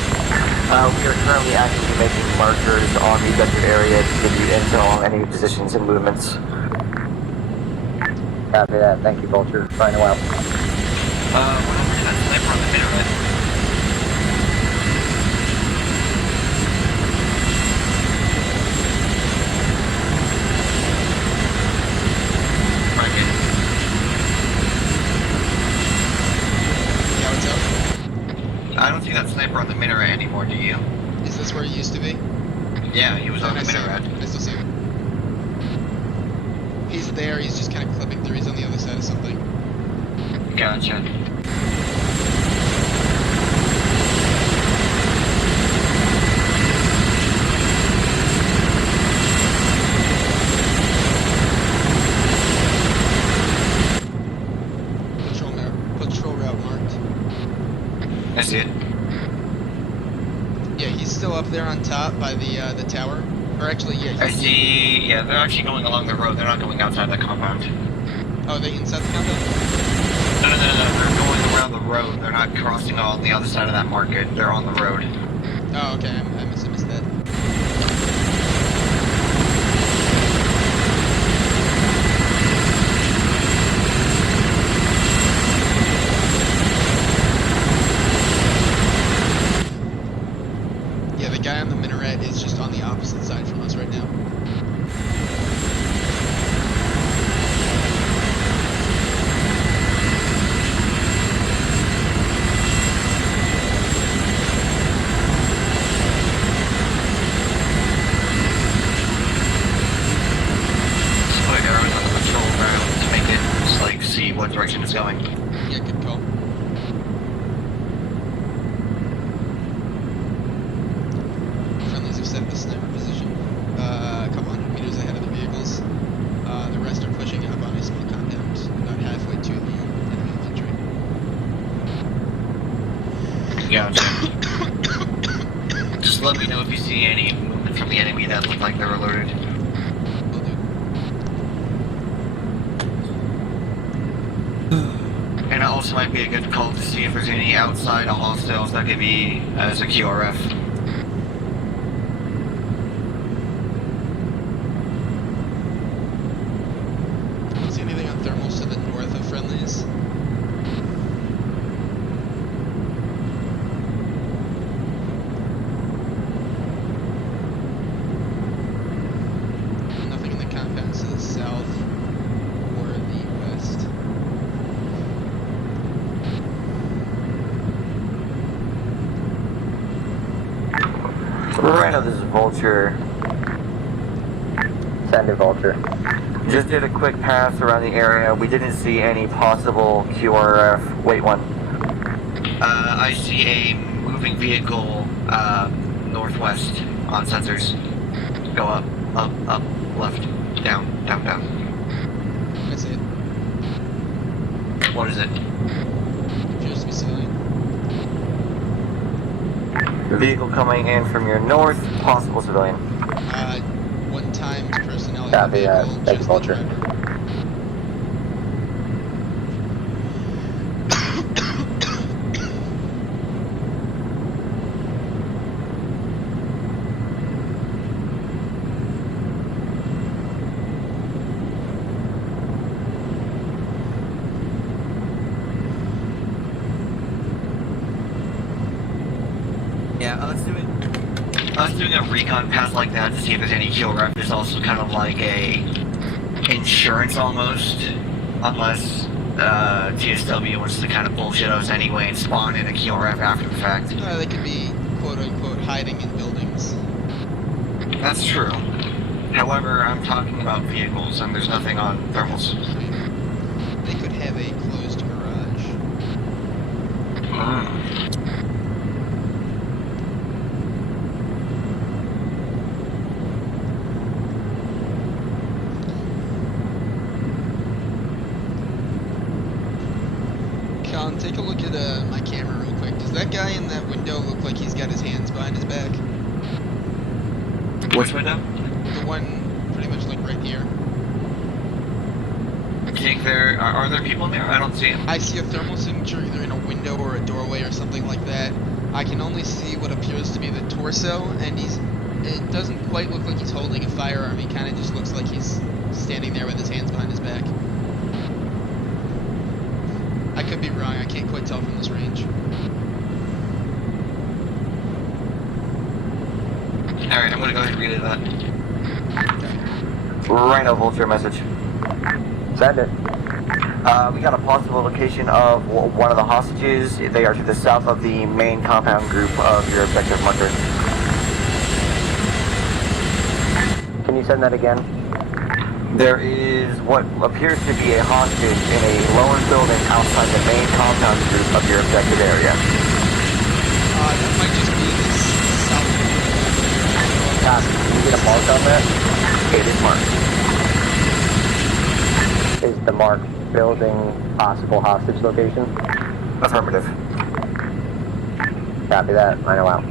We are currently actively making markers on the objective area to give you intel on any positions and movements. Copy that. Thank you, Vulture. Rhino out. What number is that sniper on the minaret? Yeah, what's up? I don't see that sniper on the minaret anymore, do you? Is this where he used to be? Yeah, he was on I the see minaret. him. I still see him. He's there. He's just kind of clipping through. He's on the other side of something. Gotcha. Patrol route marked. I see it. Yeah, he's still up there on top by the tower. Or actually, yeah. I see. Yeah, they're actually going along the road. They're not going outside the compound. Oh, they inside the compound? No. They're going around the road. They're not crossing on the other side of that market. They're on the road. Oh, okay. I must have missed that. Yeah, the guy on the minaret is just on the opposite side from us right now. Just put arrows on the patrol route to make it just like see what direction it's going. Yeah, good call. Friendlies have set the sniper position. A couple hundred meters ahead of the vehicles. The rest are pushing up on a small compound, about halfway to the enemy infantry. Gotcha. Just let me know if you see any movement from the enemy that look like they're alerted. Will do. And it also might be a good call to see if there's any outside hostiles that could be as a QRF. Don't see anything on thermals to the north of friendlies. Nothing in the compounds to the south or the west. Rhino, this is Vulture. Sending Vulture. Just did a quick pass around the area. We didn't see any possible QRF. Wait one. I see a moving vehicle northwest on sensors. Go up, left, down. I see it. What is it? Appears to be civilian. Vehicle coming in from your north, possible civilian. One timed personnel in Copy the that. vehicle, Thank you, just the Vulture. driver. Yeah, us doing a recon pass like that to see if there's any kill ref is also kind of like a insurance almost, unless TSW wants to kind of bullshit us anyway and spawn in a kill ref after the fact. They could be quote unquote hiding in buildings. That's true. However, I'm talking about vehicles, and there's nothing on thermals. They could have a closed garage. Colin, take a look at my camera real quick. Does that guy in that window look like he's got his hands behind his back? Which window? The one pretty much like right here. I think are there people in there? I don't see them. I see a thermal signature either in a window or a doorway or something like that. I can only see what appears to be the torso, and it doesn't quite look like he's holding a firearm. He kind of just looks like he's standing there with his hands behind his back. I could be wrong, I can't quite tell from this range. Alright, I'm gonna go ahead and relay that. Rhino, Vulture message. Send it. We got a possible location of one of the hostages. They are to the south of the main compound group of your objective marker. Can you send that again? There is what appears to be a hostage in a lower building outside the main compound group of your objective area. That might just be this south. Can you get a mark on that? It is marked. Is the mark building possible hostage location? Affirmative. Copy that. I know out.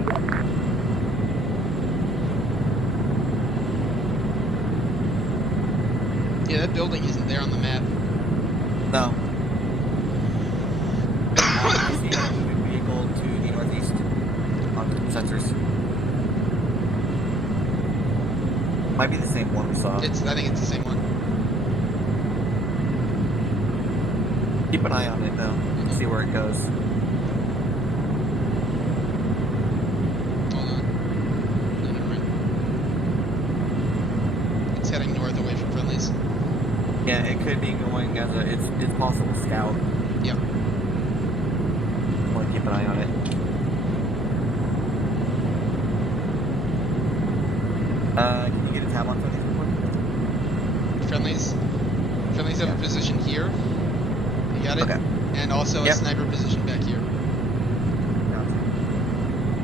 Yeah, that building isn't there on the map. No. I see a moving vehicle to the northeast on the sensors. Might be the same one we saw. I think it's the same one. Keep an eye on it though. See where it goes. Hold on. No, never mind. It's heading north away from friendlies. Yeah, it could be going as a it's possible scout. Yep. Want to keep an eye on it. Can you get a tab on friendlies real quick? Friendlies have a position here. You got it? Okay. And also a sniper position back here. Gotcha.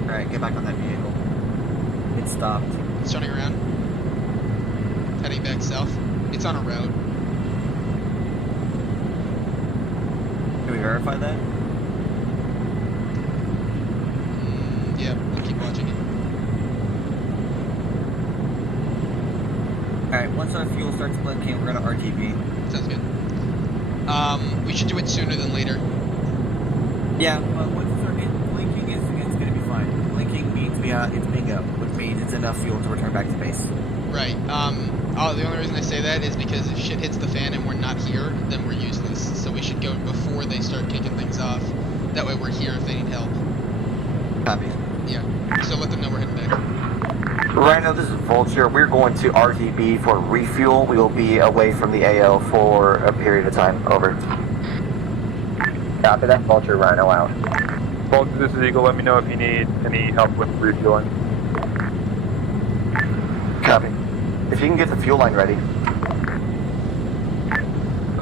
Alright, get back on that vehicle. It stopped. It's turning around. Heading back south. It's on a route. Can we verify that? Yeah, we'll keep watching it. Alright, once our fuel starts blinking, we're gonna RTB. Sounds good. We should do it sooner than later. Yeah, but once it starts blinking, it's gonna be fine. Blinking means it's bingo, which means it's enough fuel to return back to base. Right. The only reason I say that is because if shit hits the fan and we're not here, then we're useless. So we should go before they start kicking things off. That way we're here if they need help. Copy. Yeah. So let them know we're heading back. Right now, this is Vulture. We're going to RTB for refuel. We will be away from the AO for a period of time. Over. Copy that. Vulture, Rhino out. Vulture, this is Eagle. Let me know if you need any help with refueling. Copy. If you can get the fuel line ready.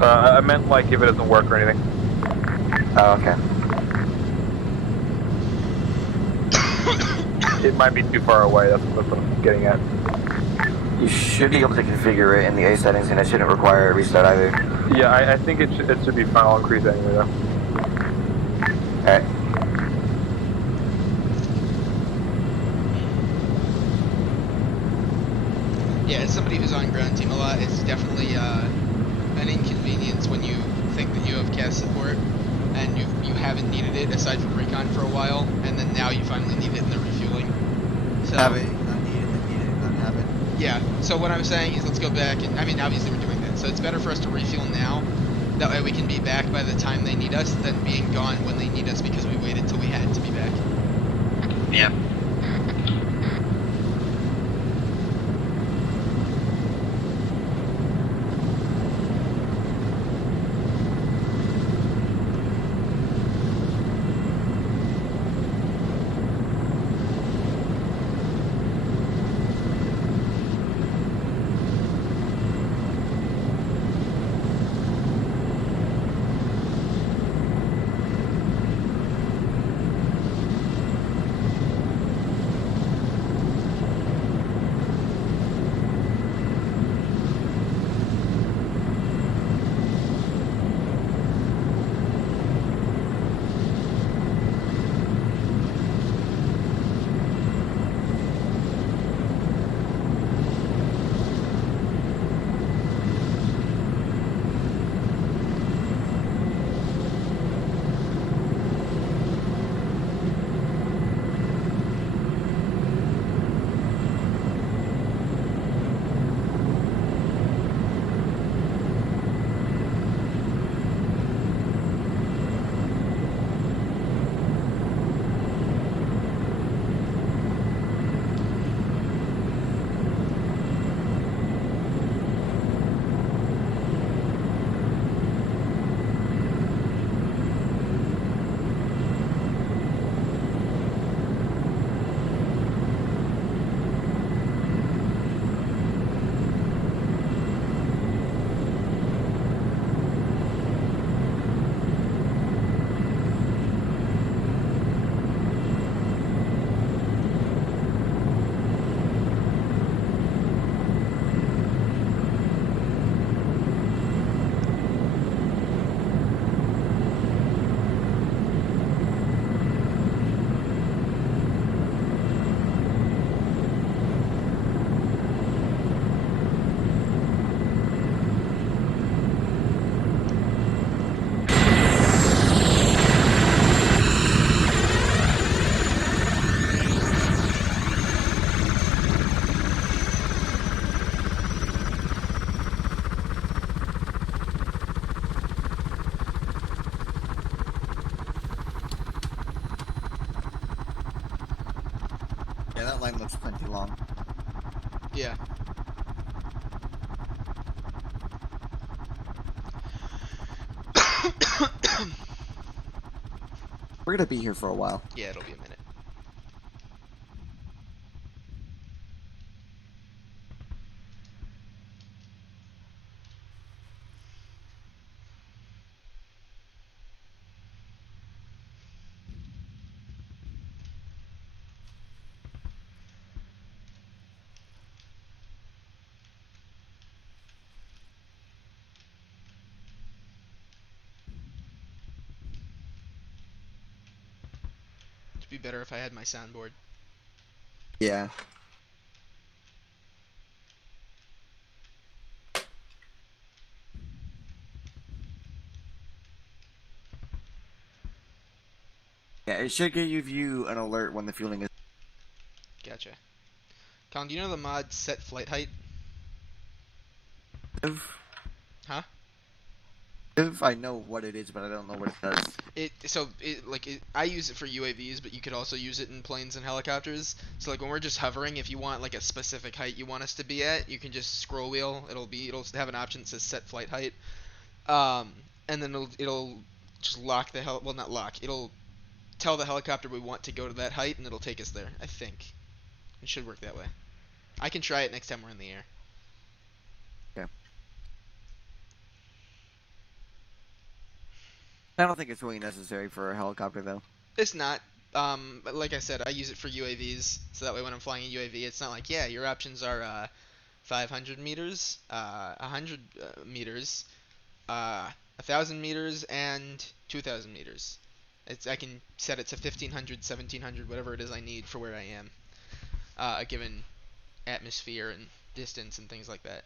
I meant like if it doesn't work or anything. Oh, okay. It might be too far away, that's what I'm getting at. You should be able to configure it in the A settings, and it shouldn't require a restart either. Yeah, I think it should be fine. I'll increase anyway though. Alright. Yeah, as somebody who's on ground team a lot, it's definitely an inconvenience when you think that you have CAS support and you haven't needed it aside from recon for a while, and then now you finally need it in the refueling. So, Have it, not need it, then need it, not have it. yeah, so what I'm saying is let's go back, and I mean obviously we're doing that, so it's better for us to refuel now, that way we can be back by the time they need us than being gone when they need us because we waited till we had to be back. Yep. outline looks plenty long. Yeah. We're gonna be here for a while. Yeah, it'll be a minute. It'd be better if I had my soundboard. Yeah. Yeah, it should give you an alert when the fueling is. Gotcha. Colin, do you know the mod set flight height? Huh? If I know what it is, but I don't know what it does. I use it for UAVs, but you could also use it in planes and helicopters. So like when we're just hovering, if you want like a specific height you want us to be at, you can just scroll wheel. It'll have an option that says set flight height. And then it'll just lock the well, not lock. It'll tell the helicopter we want to go to that height, and it'll take us there. I think it should work that way. I can try it next time we're in the air. Yeah. I don't think it's really necessary for a helicopter, though. It's not. But like I said, I use it for UAVs, so that way when I'm flying a UAV, it's not like, yeah, your options are 500 meters, 100 meters, 1,000 meters, and 2,000 meters. I can set it to 1,500, 1,700, whatever it is I need for where I am, a given atmosphere and distance and things like that.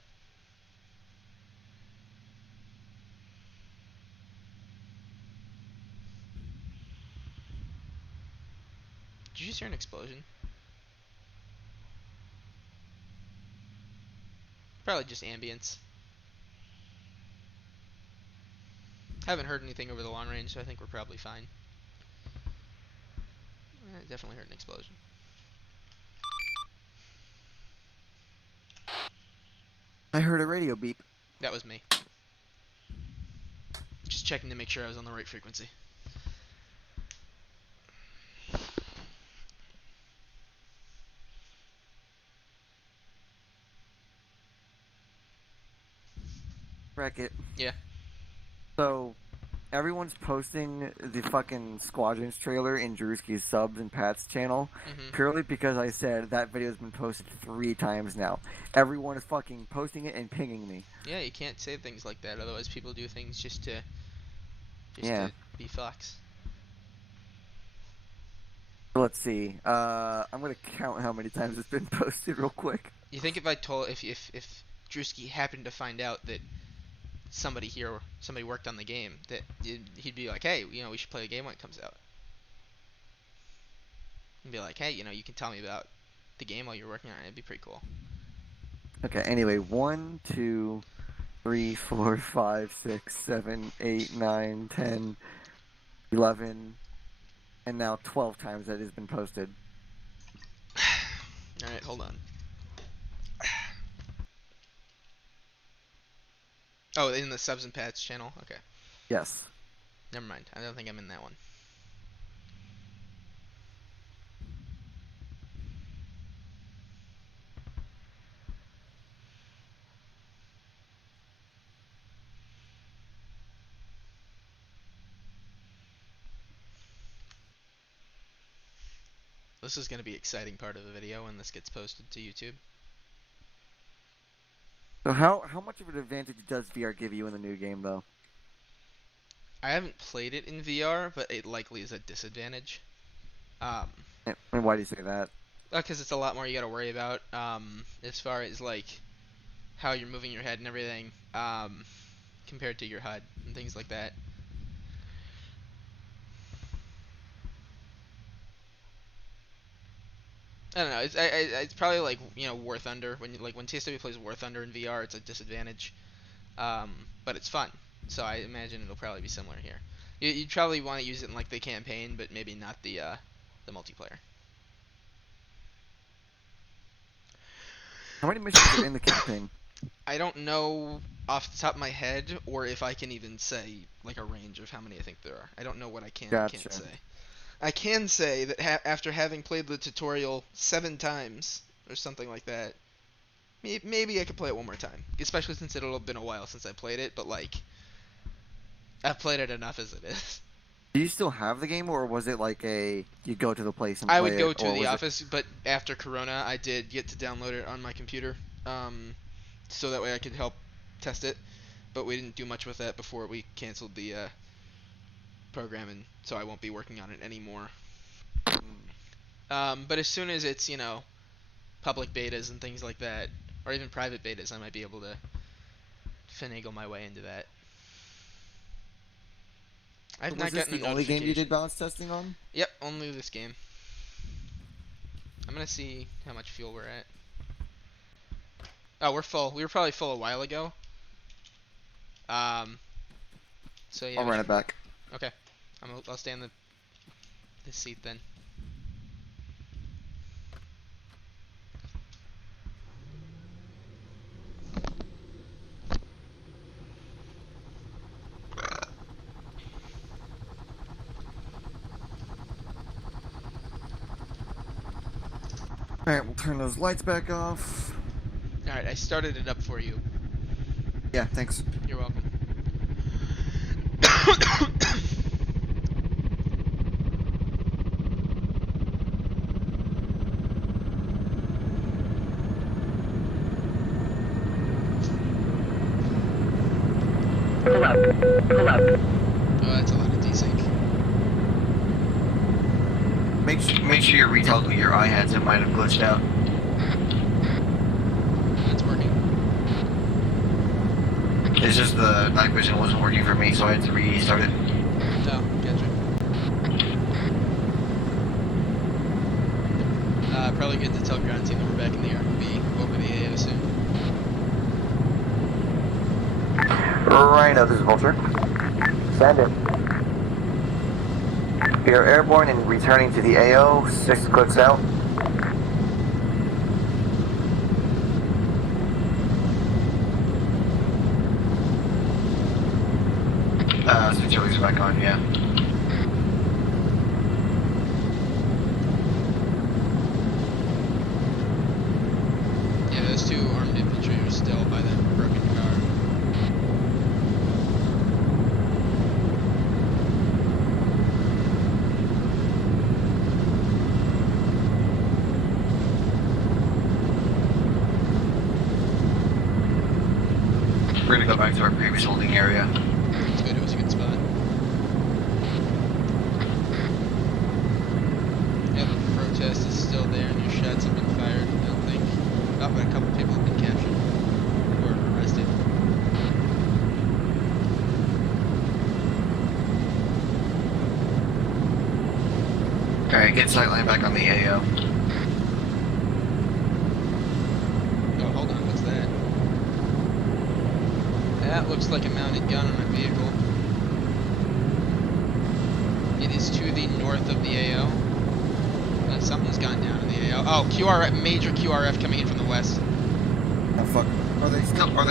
Did you just hear an explosion? Probably just ambience. Haven't heard anything over the long range, so I think we're probably fine. Definitely heard an explosion. I heard a radio beep. That was me. Just checking to make sure I was on the right frequency. Bracket. Yeah. So, everyone's posting the fucking Squadrons trailer in Drewski's subs and Pat's channel purely because I said that video has been posted 3 times now. Everyone is fucking posting it and pinging me. Yeah, you can't say things like that, otherwise people do things just to be fucks. Let's see. I'm gonna count how many times it's been posted real quick. You think if if Drewski happened to find out that somebody worked on the game, that he'd be like, hey, we should play a game when it comes out. And be like, hey, you can tell me about the game while you're working on it. It'd be pretty cool. Okay, anyway, 1, 2, 3, 4, 5, 6, 7, 8, 9, 10, 11, and now 12 times that has been posted. Alright, hold on. Oh, in the subs and Pats channel? Okay. Yes. Never mind. I don't think I'm in that one. This is going to be an exciting part of the video when this gets posted to YouTube. So how much of an advantage does VR give you in the new game, though? I haven't played it in VR, but it likely is a disadvantage. And why do you say that? Because it's a lot more you got to worry about, as far as like how you're moving your head and everything, compared to your HUD and things like that. I don't know. It's probably like War Thunder when TSW plays War Thunder in VR, it's a disadvantage, but it's fun. So I imagine it'll probably be similar here. You'd probably want to use it in like the campaign, but maybe not the multiplayer. How many missions are in the campaign? I don't know off the top of my head, or if I can even say like a range of how many I think there are. I don't know what I can and can't say. I can say that after having played the tutorial 7 times or something like that, maybe I could play it one more time. Especially since it'll have been a while since I played it, but like I've played it enough as it is. Do you still have the game, or was it like you go to the place and play I would go it, to the office, but after Corona, I did get to download it on my computer, so that way I could help test it. But we didn't do much with that before we canceled the program, and so I won't be working on it anymore. But as soon as it's, public betas and things like that, or even private betas, I might be able to finagle my way into that. I've not gotten a notification. Was this the only game you did balance testing on? Yep, only this game. I'm gonna see how much fuel we're at. Oh, we're full. We were probably full a while ago. So yeah. I'll run it back. Okay. I'll stay in this seat then. Alright, we'll turn those lights back off. Alright, I started it up for you. Yeah, thanks. You're welcome. Pull up. Pull up. Oh, that's a lot of desync. Make sure you retoggle your iHads. It might have glitched out. That's working. It's just the night vision wasn't working for me, so I had to restart it. Oh, gotcha. Probably good to tell ground team that we're back in the air. We'll be over the AO soon. Rhino, this is Vulture. Send it. We are airborne and returning to the AO, 6 clicks out. Switch back on, yeah. Yeah, those 2 armed infantry are still by that broken car. We're gonna go back to our previous holding area. That's good, it was a good spot. Yeah, the protest is still there, and your shots have been fired, I don't think. Oh, but a couple people have been captured. Or arrested. Alright, get sightline back on the AO. Oh, hold on, what's that? That looks like a mounted gun on a vehicle. It is to the north of the AO. Something's gone down in the AO. Oh, major QRF coming in from the west. Oh fuck. Are they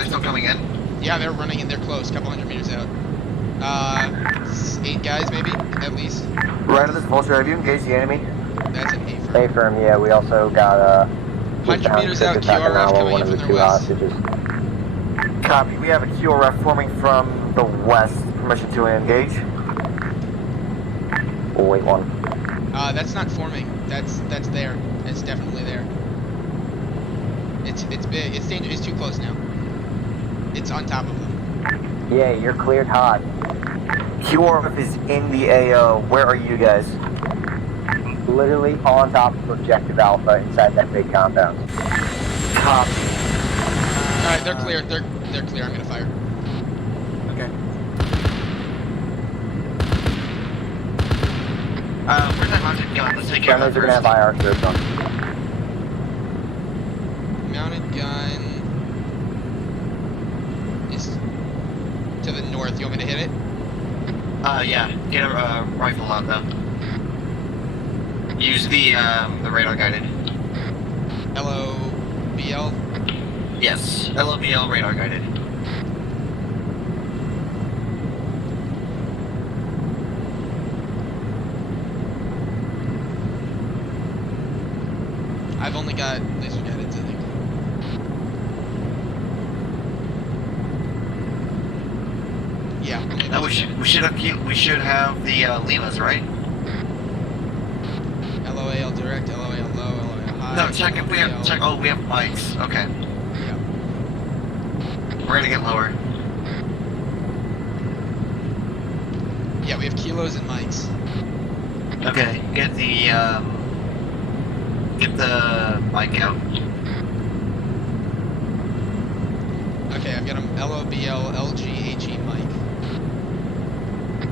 still coming in? Yeah, they're running in. They're close, a couple hundred meters out. 8 guys maybe, at least. Rhino, this is Vulture. Have you engaged the enemy? That's an A-firm. A-firm, yeah. We also got 100 meters out, QRF coming in from the west. Copy. We have a QRF forming from the west. Permission to engage. We'll wait one. That's not forming. That's there. It's definitely there. It's big. It's dangerous. It's too close now. It's on top of them. Yeah, you're cleared hot. QRF is in the AO. Where are you guys? Literally on top of Objective Alpha inside that big compound. Copy. Alright, they're clear. They're clear. I'm gonna fire. Okay. Where's that mounted gun? Let's take care of that first. Are gonna have IR strips on. Mounted gun is to the north. You want me to hit it? Yeah. Get a rifle out though. Use the radar guided. LOBL? Yes, LOBL radar guided. I've only got laser guided, I think. Yeah. No, we should have the Limas, right? LOAL direct, LOAL low, LOAL high. No, check if we have LOAL. check. Oh, we have mics. Okay. Yeah. We're gonna get lower. Yeah, we have kilos and mics. Okay, get the mic out. Okay, I've got a LOBL LGHE mic.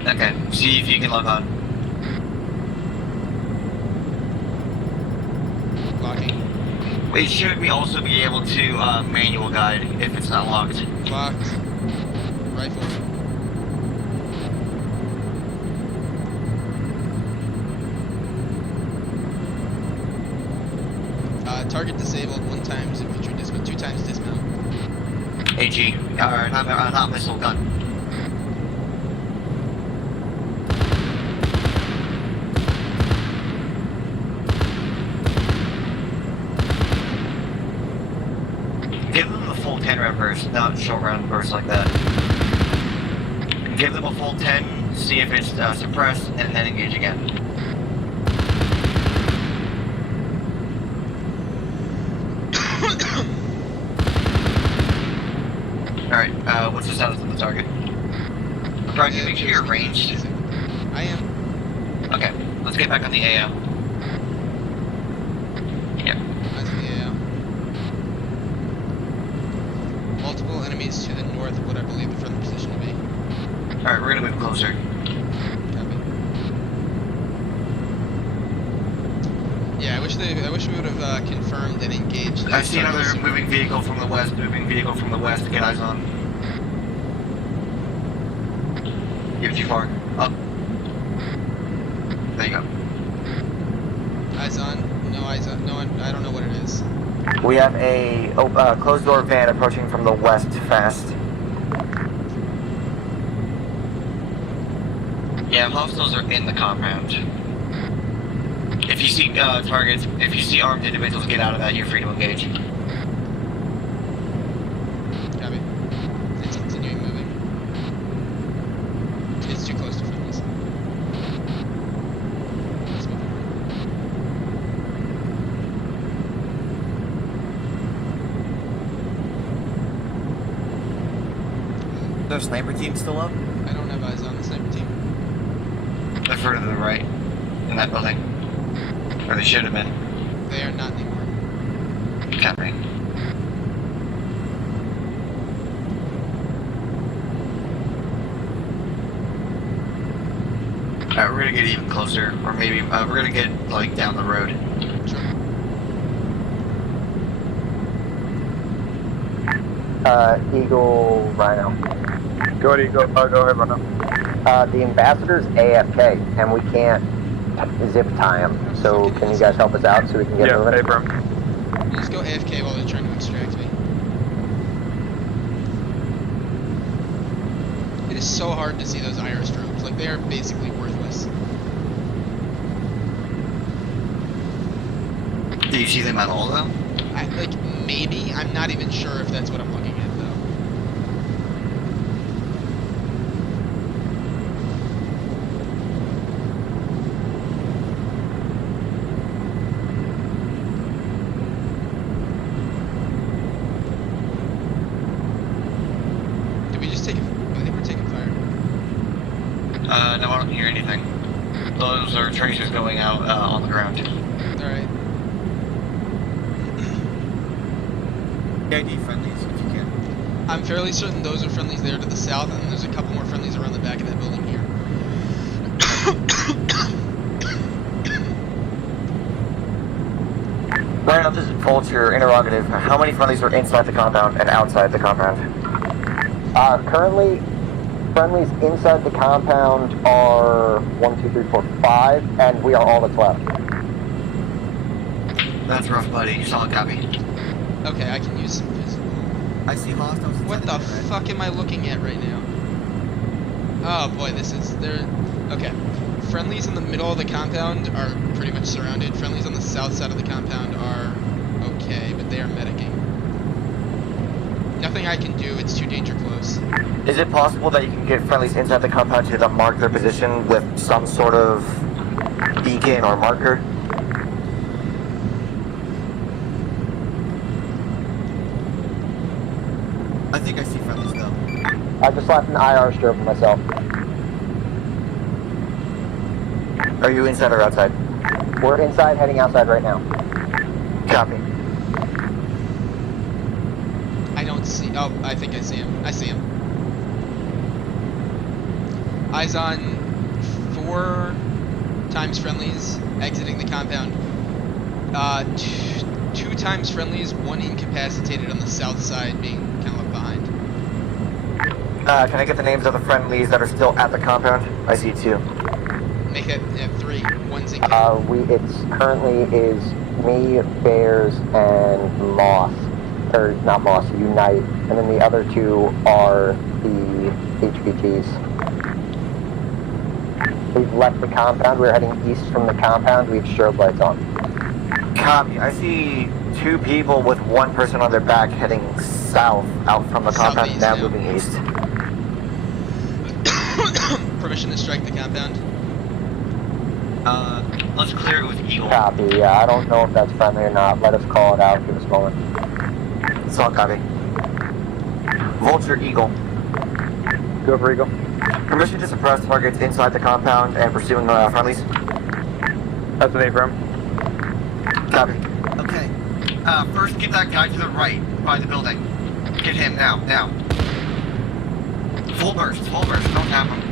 Okay, see if you can log on. Locking. We should also be able to manual guide if it's not locked. Locked. Rifle. Target disabled 1 times infantry dismount, 2 times dismount. AG, not missile gun. Give them the full 10 round burst, not short round burst like that. Give them a full 10, see if it's suppressed, and then engage again. Alright, what's the status of the target? Brian, you make sure you're ranged. I am. Okay, let's get back on the AO. Yep. Eyes on the AO. Multiple enemies to the north of what I believe the friendly position to be. Alright, we're gonna move closer. Copy. Yeah, I wish we would have confirmed and engaged. I see another moving vehicle from the west, get eyes on. You're too far. Up. There you go. Eyes on. No eyes on. No, I don't know what it is. We have a closed door van approaching from the west fast. Yeah, hostiles are in the compound. If you see targets, if you see armed individuals get out of that, you're free to engage. Copy. It's continuing moving. It's too close to friendlies. Let's move forward. Is the sniper team still up? I don't have eyes on the sniper team. They're further to the right, in that building. Or they should have been. They are not anymore. Copy. Alright, we're gonna get even closer, or maybe we're gonna get like down the road. Sure. Eagle Rhino. Go ahead, Rhino. The ambassador's AFK, and we can't zip tie him. So can you guys help us out so we can get moving? Yeah, bro. You just go AFK while they're trying to extract me. It is so hard to see those iris strobes. Like, they are basically worthless. Do you see them at all though? Maybe. I'm not even sure if that's what I'm looking at, though. Did we just take I think we're taking fire. No, I don't hear anything. Those are tracers going out on the ground. Alright. ID friendlies, if you can. I'm fairly certain those are friendlies there to the south, and then there's a couple more friendlies around the back of that building here. Rhino, this is Vulture, interrogative. How many friendlies are inside the compound and outside the compound? Currently, friendlies inside the compound are 1, 2, 3, 4, 5, and we are all that's left. That's rough, buddy. Solid copy. Okay, I can use some visible. I see hostiles. What the fuck am I looking at right now? Oh boy, this is there. Okay, friendlies in the middle of the compound are pretty much surrounded. Friendlies on the south side of the compound are okay, but they are medicing. Nothing I can do. It's too danger close. Is it possible that you can get friendlies inside the compound to mark their position with some sort of beacon or marker? I think I see friendlies though. I just left an IR strobe for myself. Are you inside or outside? We're inside, heading outside right now. Copy. I don't see. Oh, I think I see him. I see him. Eyes on 4 times friendlies exiting the compound. 2 times friendlies, 1 incapacitated on the south side, being kind of left behind. Can I get the names of the friendlies that are still at the compound? I see 2. Make it 3. 1's incapacitated. It's currently is me, Bears, and Moss. Or not Moss, Unite. And then the other 2 are the HPTs. We've left the compound. We're heading east from the compound. We have strobe lights on. Copy. I see 2 people with 1 person on their back heading south out from the compound, now moving east. Permission to strike the compound. Let's clear it with Eagle. Copy. Yeah, I don't know if that's friendly or not. Let us call it out. Give us a moment. It's all copy. Vulture, Eagle. Go for Eagle. Permission to suppress targets inside the compound and pursuing friendlies. That's an affirm. Copy. Okay. First, get that guy to the right by the building. Get him now. Full burst. Don't tap him.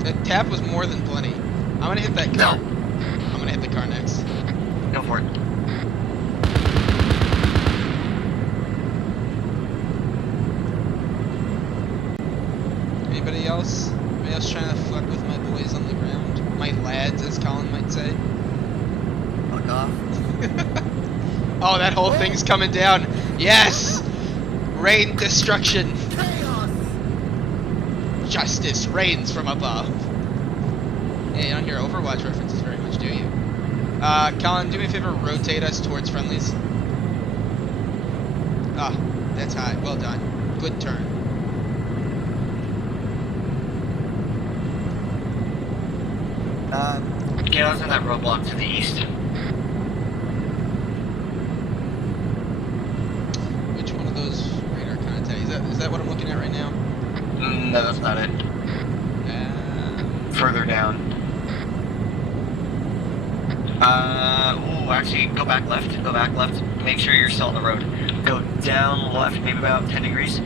That tap was more than plenty. I'm gonna hit that car. No. I'm gonna hit the car next. Go for it. Anybody else? Anybody else trying to fuck with my boys on the ground? My lads, as Colin might say. Fuck off. Oh, that whole thing's coming down. Yes! Rain destruction. Chaos. Justice reigns from above. Hey, you don't hear Overwatch references very much, do you? Colin, do me a favor, rotate us towards friendlies. Ah, that's high. Well done. Good turn. Get us on that roadblock to the east. Which one of those radar contacts? Is that what I'm looking at right now? No, that's not it. Further down. Actually, go back left. Make sure you're still on the road. Go down left, maybe about 10 degrees.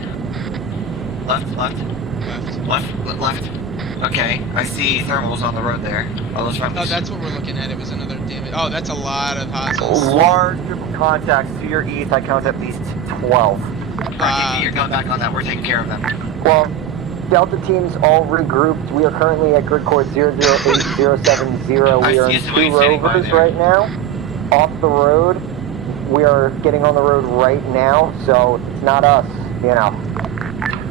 Left. Okay, I see thermals on the road there. All those friendlies. Oh, that's what we're looking at. It was another damage. Oh, that's a lot of hostiles. Large group of contacts to your east. I count at least 12. Get your gun back on that. We're taking care of them. Well, Delta teams all regrouped. We are currently at grid code 008070. We are in 2 rovers right now. Off the road. We are getting on the road right now, so it's not us, you know.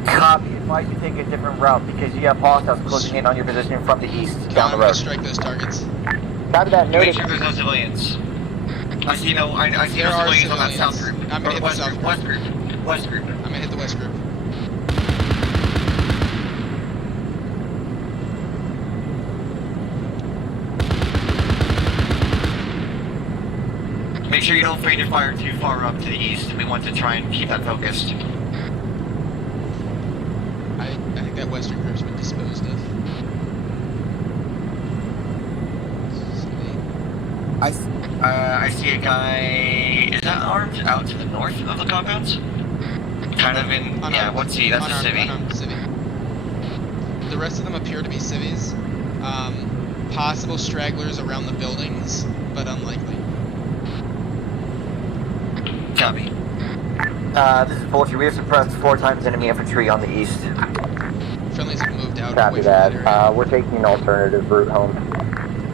Copy. Advise you take a different route because you have hostiles closing in on your position from the east down the road. Strike those targets. Copy that. Make sure there's no civilians. I see no civilians on that south group. I'm gonna hit the south group. West group. I'm gonna hit the west group. Make sure you don't feign your fire too far up to the east. We want to try and keep that focused. I think that western group's been disposed of. I see a guy. Is that armed out to the north of the compounds? Kind of in. Unarmed. Yeah, what's he? That's Unarmed, a civvy. Unarmed civvy. The rest of them appear to be civvies. Possible stragglers around the buildings, but unlikely. Copy. This is Vulture. We have suppressed 4 times enemy infantry on the east. Friendlies have moved out. Copy that. We're taking an alternative route home.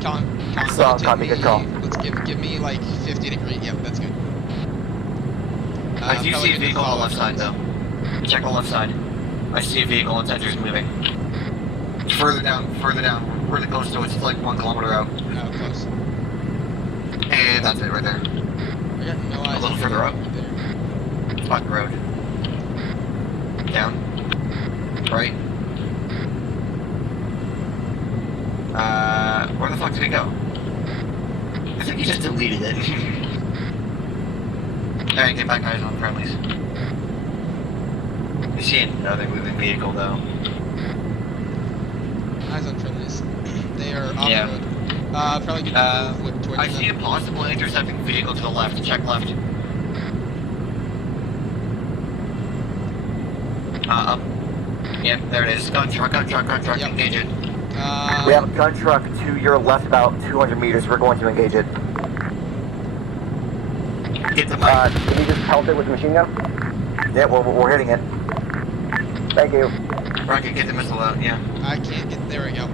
Colin, Copy, good call. Let's give me like 50 degree. Yep, that's good. I do see a vehicle on the left side though. Check the left side. I see a vehicle and sensors moving. Further down, really close to it. It's like 1 kilometer out. Oh, close. And that's it right there. I got no eyes. A little further up. Right there. On the road. Down. Right. Where the fuck did it go? I think he just deleted it. Alright, get back eyes on friendlies. You see another moving vehicle though. Eyes on friendlies. They are off Yeah. the road. Probably gonna move towards I them. see a possible intercepting vehicle to the left. Check left. Up. Yep, there it is. Gun truck, Yep. engage it. We have a gun truck to your left about 200 meters. We're going to engage it. Get the mic. Can you just pelt it with the machine gun? Yeah, we're hitting it. Thank you. Rocket, get the missile out, yeah. I can't get. There we go.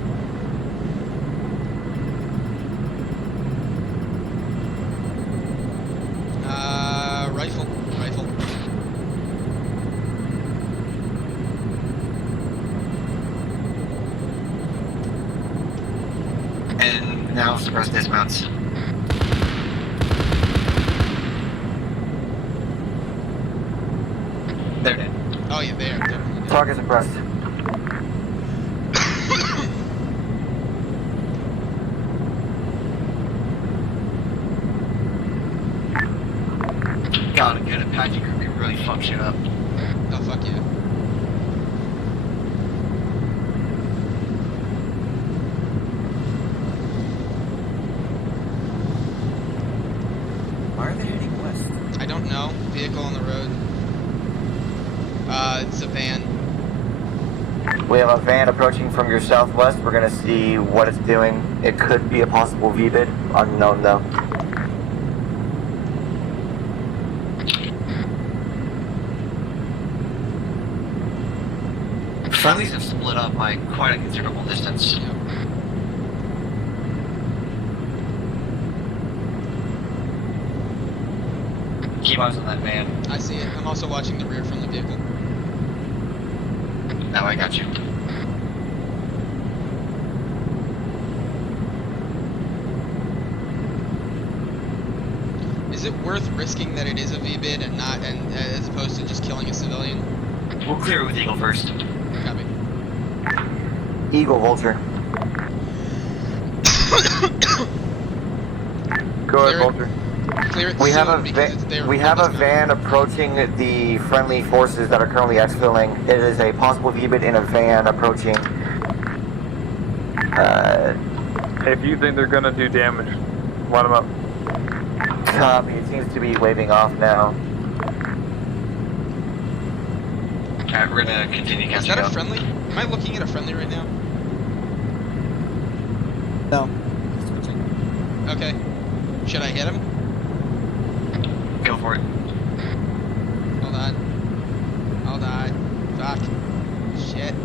Rifle. And now suppress dismounts. They're dead. Oh yeah, they are definitely dead. Target suppressed. God, a good Apache group can really fuck shit up. Oh fuck yeah. Why are they heading west? I don't know. Vehicle on the road. It's a van. We have a van approaching from your southwest. We're gonna see what it's doing. It could be a possible VBID. Unknown though. Friendlies have split up by quite a considerable distance. Yep. Keep eyes on that van. I see it. I'm also watching the rear from the vehicle. Now I got you. Is it worth risking that it is a VBID and not, and as opposed to just killing a civilian? We'll clear it with Eagle first. Copy. Eagle Vulture. Go ahead, Clear it. Vulture. Clear it We have soon a because it's there. we have a van approaching the friendly forces that are currently exfilling. It is a possible VBID in a van approaching. If you think they're gonna do damage, line them up. Copy. It seems to be waving off now. Alright, we're gonna continue Is casting that a out. friendly? Am I looking at a friendly right now? No. He's switching. Okay. Should I hit him? Go for it. Hold on. Fuck. Shit.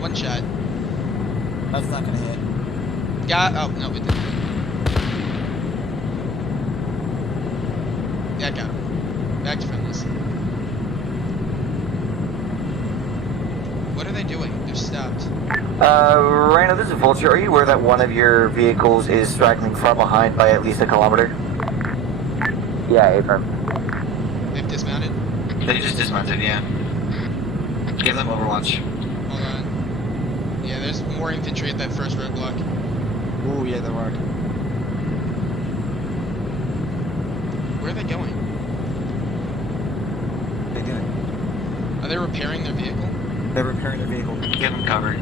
One shot. That's not gonna hit. Oh, no, it didn't. Yeah, I got him. Back to friendlies. What are they doing? They're stopped. Rhino, this is Vulture. Are you aware that one of your vehicles is straggling far behind by at least a kilometer? Yeah, affirm. They've dismounted? They just dismounted, yeah. Give them overwatch. Hold on. Yeah, there's more infantry at that first roadblock. Ooh, yeah, there are. Where are they going? What are they doing? Are they repairing their vehicle? They're repairing their vehicle. Give them cover.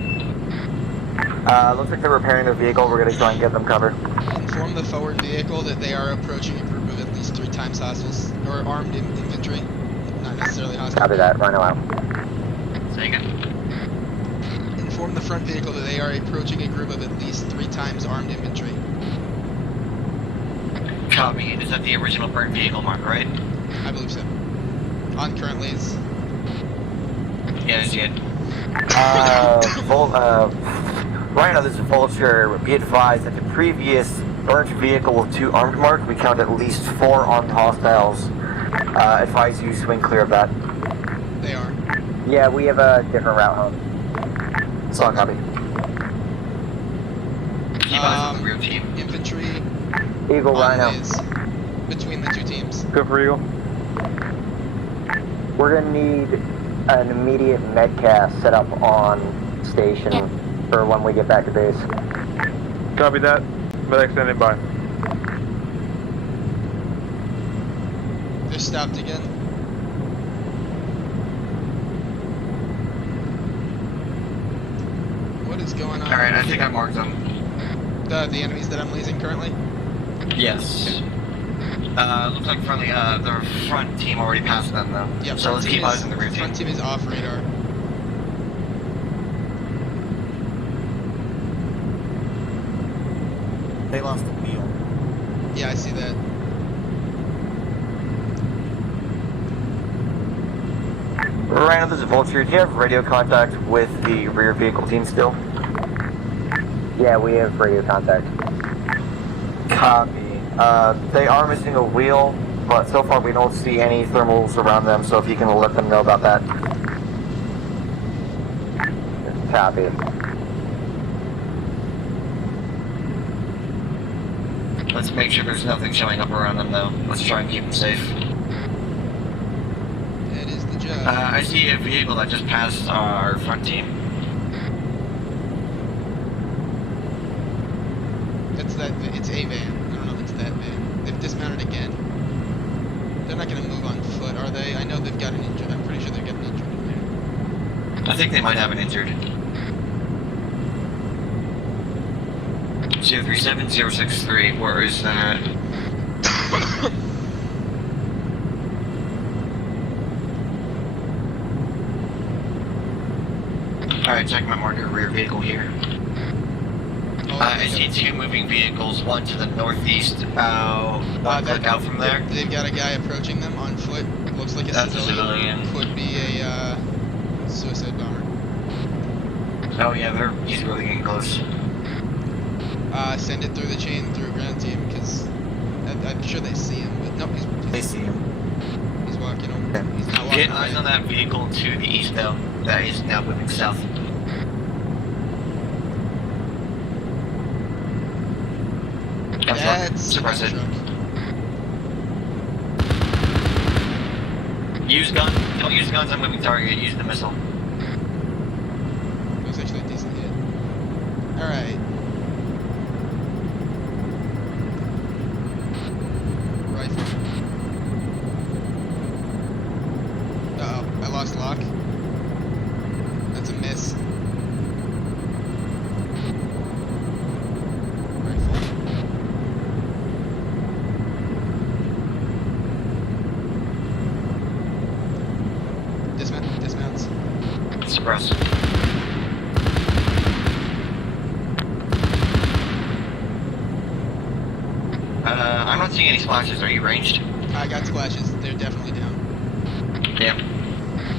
Looks like they're repairing their vehicle. We're gonna try and get them covered. Inform the forward vehicle that they are approaching a group of at least 3 times hostiles, or armed infantry. Not necessarily hostile. Copy that. Rhino out. Say again. Inform the front vehicle that they are approaching a group of at least 3 times armed infantry. Copy. Is that the original burnt vehicle mark, right? I believe so. On current leads. Yeah, I see it. Rhino, this is Vulture. Be advised that the previous burnt vehicle with 2 armed mark, we count at least 4 armed hostiles Advise you swing clear of that. They are. Yeah, we have a different route home. Solid copy. Keep eyes on the rear team. Infantry Eagle on Rhino. ways between the two teams. Go for Eagle. We're gonna need an immediate med CAS set up on station for when we get back to base. Copy that. Medic standing by. They're stopped again. What is going on? Alright, I think I marked them. The enemies that I'm lasing currently? Yes. Looks like friendly, their front team already passed them though. Yep, So let's keep eyes on the rear team. Front team is off radar. They lost the wheel. Yeah, I see that. Rhino, this is Vulture. Do you have radio contact with the rear vehicle team still? Yeah, we have radio contact. Copy. They are missing a wheel, but so far we don't see any thermals around them, so if you can let them know about that. Copy. Let's make sure there's nothing showing up around them though. Let's try and keep them safe. That is the job. I see a vehicle that just passed our front team. It's a van. I don't know if it's that van. They've dismounted again. They're not going to move on foot, are they? I know they've got an injured. I'm pretty sure they've got an injured in there. I think they might have an injured. 037063, where is that? Alright, check my marker, rear vehicle here. I see two moving vehicles, one to the northeast, one click out from there. They've got a guy approaching them on foot. Looks like a That's civilian. a civilian. Could be a suicide bomber. Oh yeah, he's really getting close. Send it through the chain through ground team, because I'm sure they see him, but no, They see him. He's walking over. He's not walking Get eyes away. on that vehicle to the east though. That is now moving south. That's suppress it. truck. Use gun. Don't use guns on moving target. Use the missile. It was actually a decent hit. Alright. Rifle. Uh-oh, I lost lock. That's a miss. Rifle. Dismounts. Suppress. I'm not seeing any splashes. Are you ranged? I got splashes. They're definitely down. Yeah.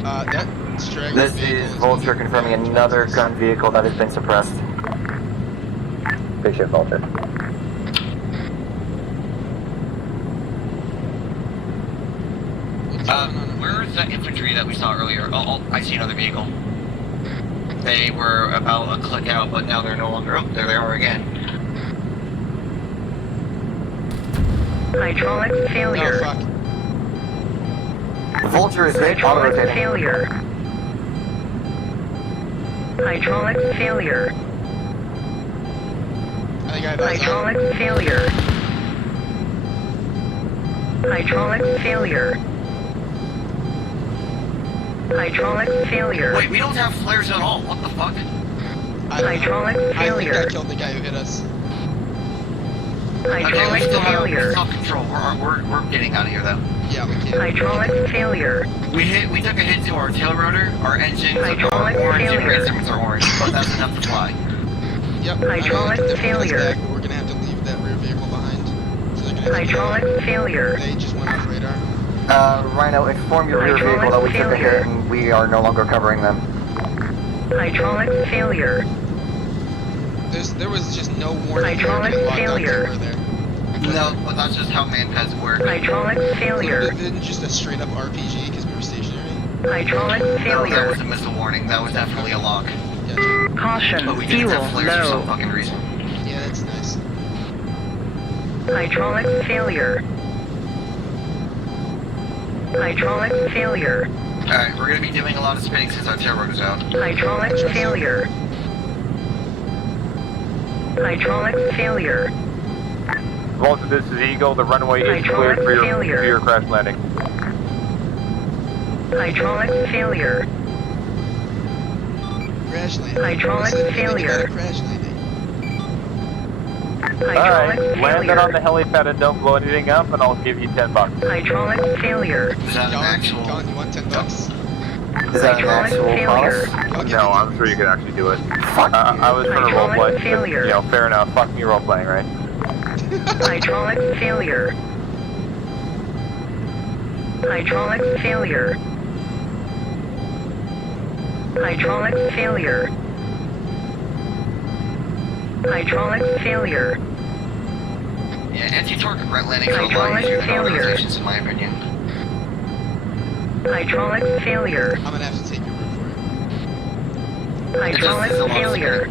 That straggler This vehicle is is Vulture moving confirming back another towards us. gun vehicle that has been suppressed. Big ship, Vulture. What's going on? Where's that infantry that we saw earlier? Oh, I see another vehicle. They were about a click out, but now they're no longer. Oh, there they are again. Hydraulics failure. Oh, fuck. Vulture is hit, Hydraulics auto-rotating. failure. Hydraulics failure. I think I have eyes on. Hydraulics failure. Hydraulics failure. Hydraulics failure. Wait, we don't have flares at all. What the fuck? I don't know. Hydraulics I think I failure. killed the guy who hit us. Okay, we Hydraulics still have failure. self-control. We're getting out of here though. Yeah, we can't. Hydraulics failure. We took a hit to our tail rotor, our engines are Hydraulic orange, and failure. instruments are orange, but that's enough to fly. Yep. Hydraulic they're failure. Back, but we're gonna have to leave that rear vehicle behind. So they're gonna have to Hydraulics failure. They just went off radar. Rhino, inform your rear Hydraulic vehicle that we took a failure. hit and we are no longer covering them. Hydraulics failure. There was just no warning. Hydraulic They were getting locked failure. onto where there. No, but that's just how manpads work. Hydraulic failure. Then just a straight up RPG because we were stationary. Hydraulic No, that failure. was a missile warning. That was definitely a lock. Caution, But we didn't fuel have flares for some low. fucking reason. Yeah, that's nice. Hydraulic failure. Hydraulic failure. Alright, we're gonna be doing a lot of spinning since our tail rotor is out. Hydraulic failure. Hydraulic failure. Volta, this is Eagle. The runway is Hydraulic cleared for failure. your crash landing. Hydraulic failure. Crash landing. Hydraulic Listen, we failure. got a crash landing. Hydraulic Alright, land it failure. on the helipad and don't blow anything up, and I'll give you $10. Hydraulic failure. Is that an actual... Colin, you want $10? Is that an Hydraulic actual failure. cost? No, I'm sure you could actually do it. I was trying to roleplay. Hydraulic but, failure. You know, fair enough. Fuck me roleplaying, right? Hydraulic failure. Hydraulic failure. Hydraulic failure. Hydraulic failure. Yeah, anti-torque right landing for a lot Hydraulic easier than failure. organizations, in my opinion. Hydraulic failure. I'm gonna have to take your word for Hydraulic It's a lot of failure. it.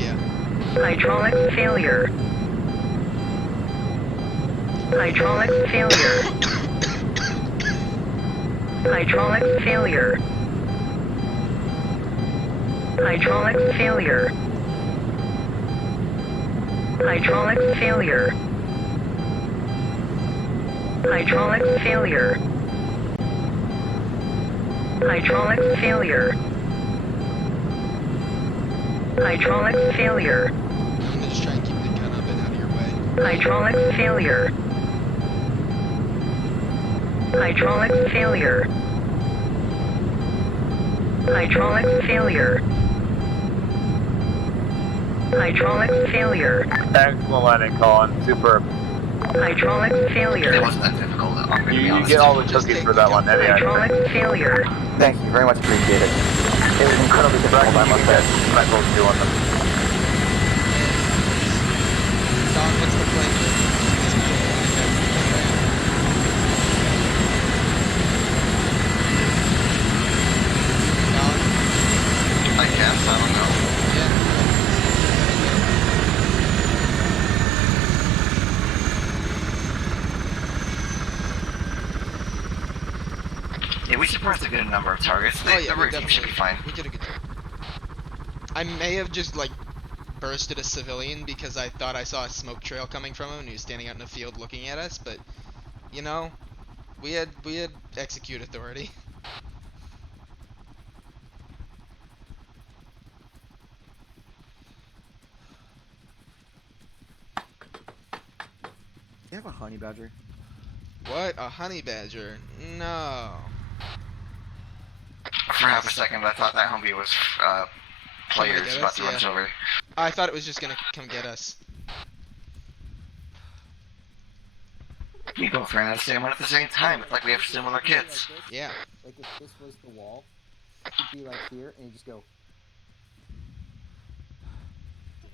Yeah. Hydraulic failure. Hydraulic failure. Hydraulic failure. Hydraulic failure. Hydraulic failure. Hydraulic failure. Hydraulic failure. Hydraulic failure. I'm gonna just try and keep the gun up and out of your way. Hydraulic failure. Hydraulic failure. Hydraulic failure. Hydraulic failure. Excellent landing, Colin. Superb. Hydraulic It failure. wasn't that difficult, I'm gonna be You honest. get all the cookies for that one, Eddie. Hydraulic failure. Thank you, very much appreciated. It was incredibly difficult, I must say. Might as well do on them. Don, what's the plan? Don? I guess, I don't know. Yeah, we surprised a good number of targets. Oh yeah, The we routine should be fine. We did a good job. I may have just like bursted a civilian because I thought I saw a smoke trail coming from him and he was standing out in the field looking at us, but you know, we had execute authority. You have a honey badger? What? A honey badger? No. For half a second, I thought that Humvee was players get about us? to run us Yeah. over. I thought it was just gonna come get us. You go for another same one at the same time. It's like we have similar kids. Yeah. Like if this was the wall, you'd be like here, and you just go.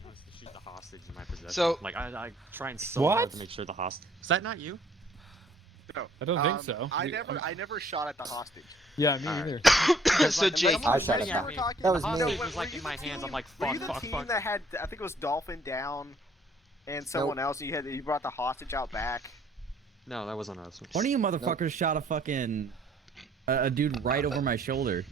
To shoot the hostage in my possession. So- like I trying so hard What? to make sure the hostage. Is that not you? No. I don't think so. I never shot at the hostage. Yeah, me Alright. either. So Jake, I shot at that. That was the me. hostage No, was like were in you my the hands. team- I'm like, Were fuck, you the fuck, team fuck. that had? I think it was Dolphin down, and someone else. And you brought the hostage out back. No, that wasn't us. One of you motherfuckers shot a fucking a dude right over my shoulder.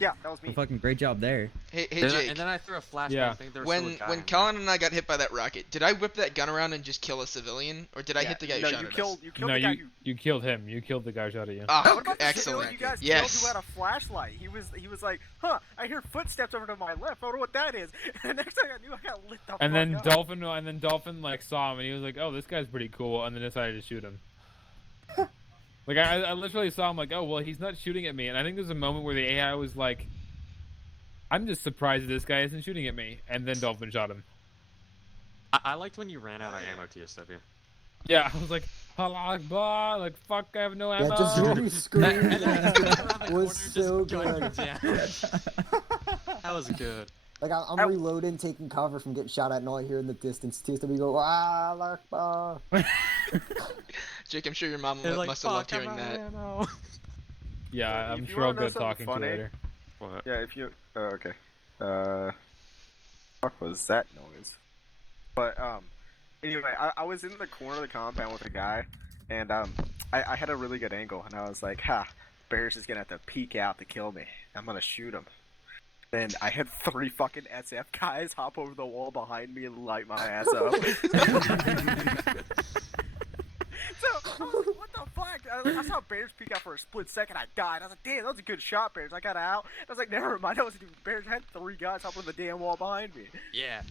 Yeah, that was me. So fucking great job there. hey Then- Jake. and then I threw a flashbang. Yeah. I think there was still a When guy when in Colin and I got hit by that rocket, did I whip that gun around and just kill a civilian, or did I hit the guy who no, shot you at killed. us? You killed No, the guy you killed him. You killed the guy who shot at you. Ah, What about the excellent. civilian you guys Yes. killed who had a flashlight? He was like, huh? I hear footsteps over to my left. I don't know what that is. And the next thing I knew, I got lit the And then fuck up. Dolphin like saw him and he was like, "Oh, this guy's pretty cool," and then decided to shoot him. Like I literally saw him like, "Oh, well, he's not shooting at me," and I think there's a moment where the AI was like, "I'm just surprised that this guy isn't shooting at me," and then Dolphin shot him. I liked when you ran out of ammo, TSW. Yeah, I was like, "Allah Akbar!" Like, fuck, I have no ammo. Yeah, just hearing you scream And then was corner, so just going good. down. That was good. Like I'm reloading, taking cover from getting shot at, and all I hear in the distance, TSW go, "Ah, Akbar." Jake, I'm sure your mom They're like, must have loved "Fuck, I'm hearing out of that. ammo." Yeah, I'm If you sure I'll wanna know go something talking to you funny- later. What? Yeah, if you. Oh, okay. Fuck was that noise? But anyway, I was in the corner of the compound with a guy, and I had a really good angle, and I was like, "Ha, Bear's just gonna have to peek out to kill me. I'm gonna shoot him." Then I had 3 fucking SF guys hop over the wall behind me and light my ass up. So I was like, what the fuck? I saw Bears peek out for a split second. I died. I was like, damn, that was a good shot, Bears. I got out. I was like, never mind. That was Bears had 3 guys hop over the damn wall behind me. Yeah.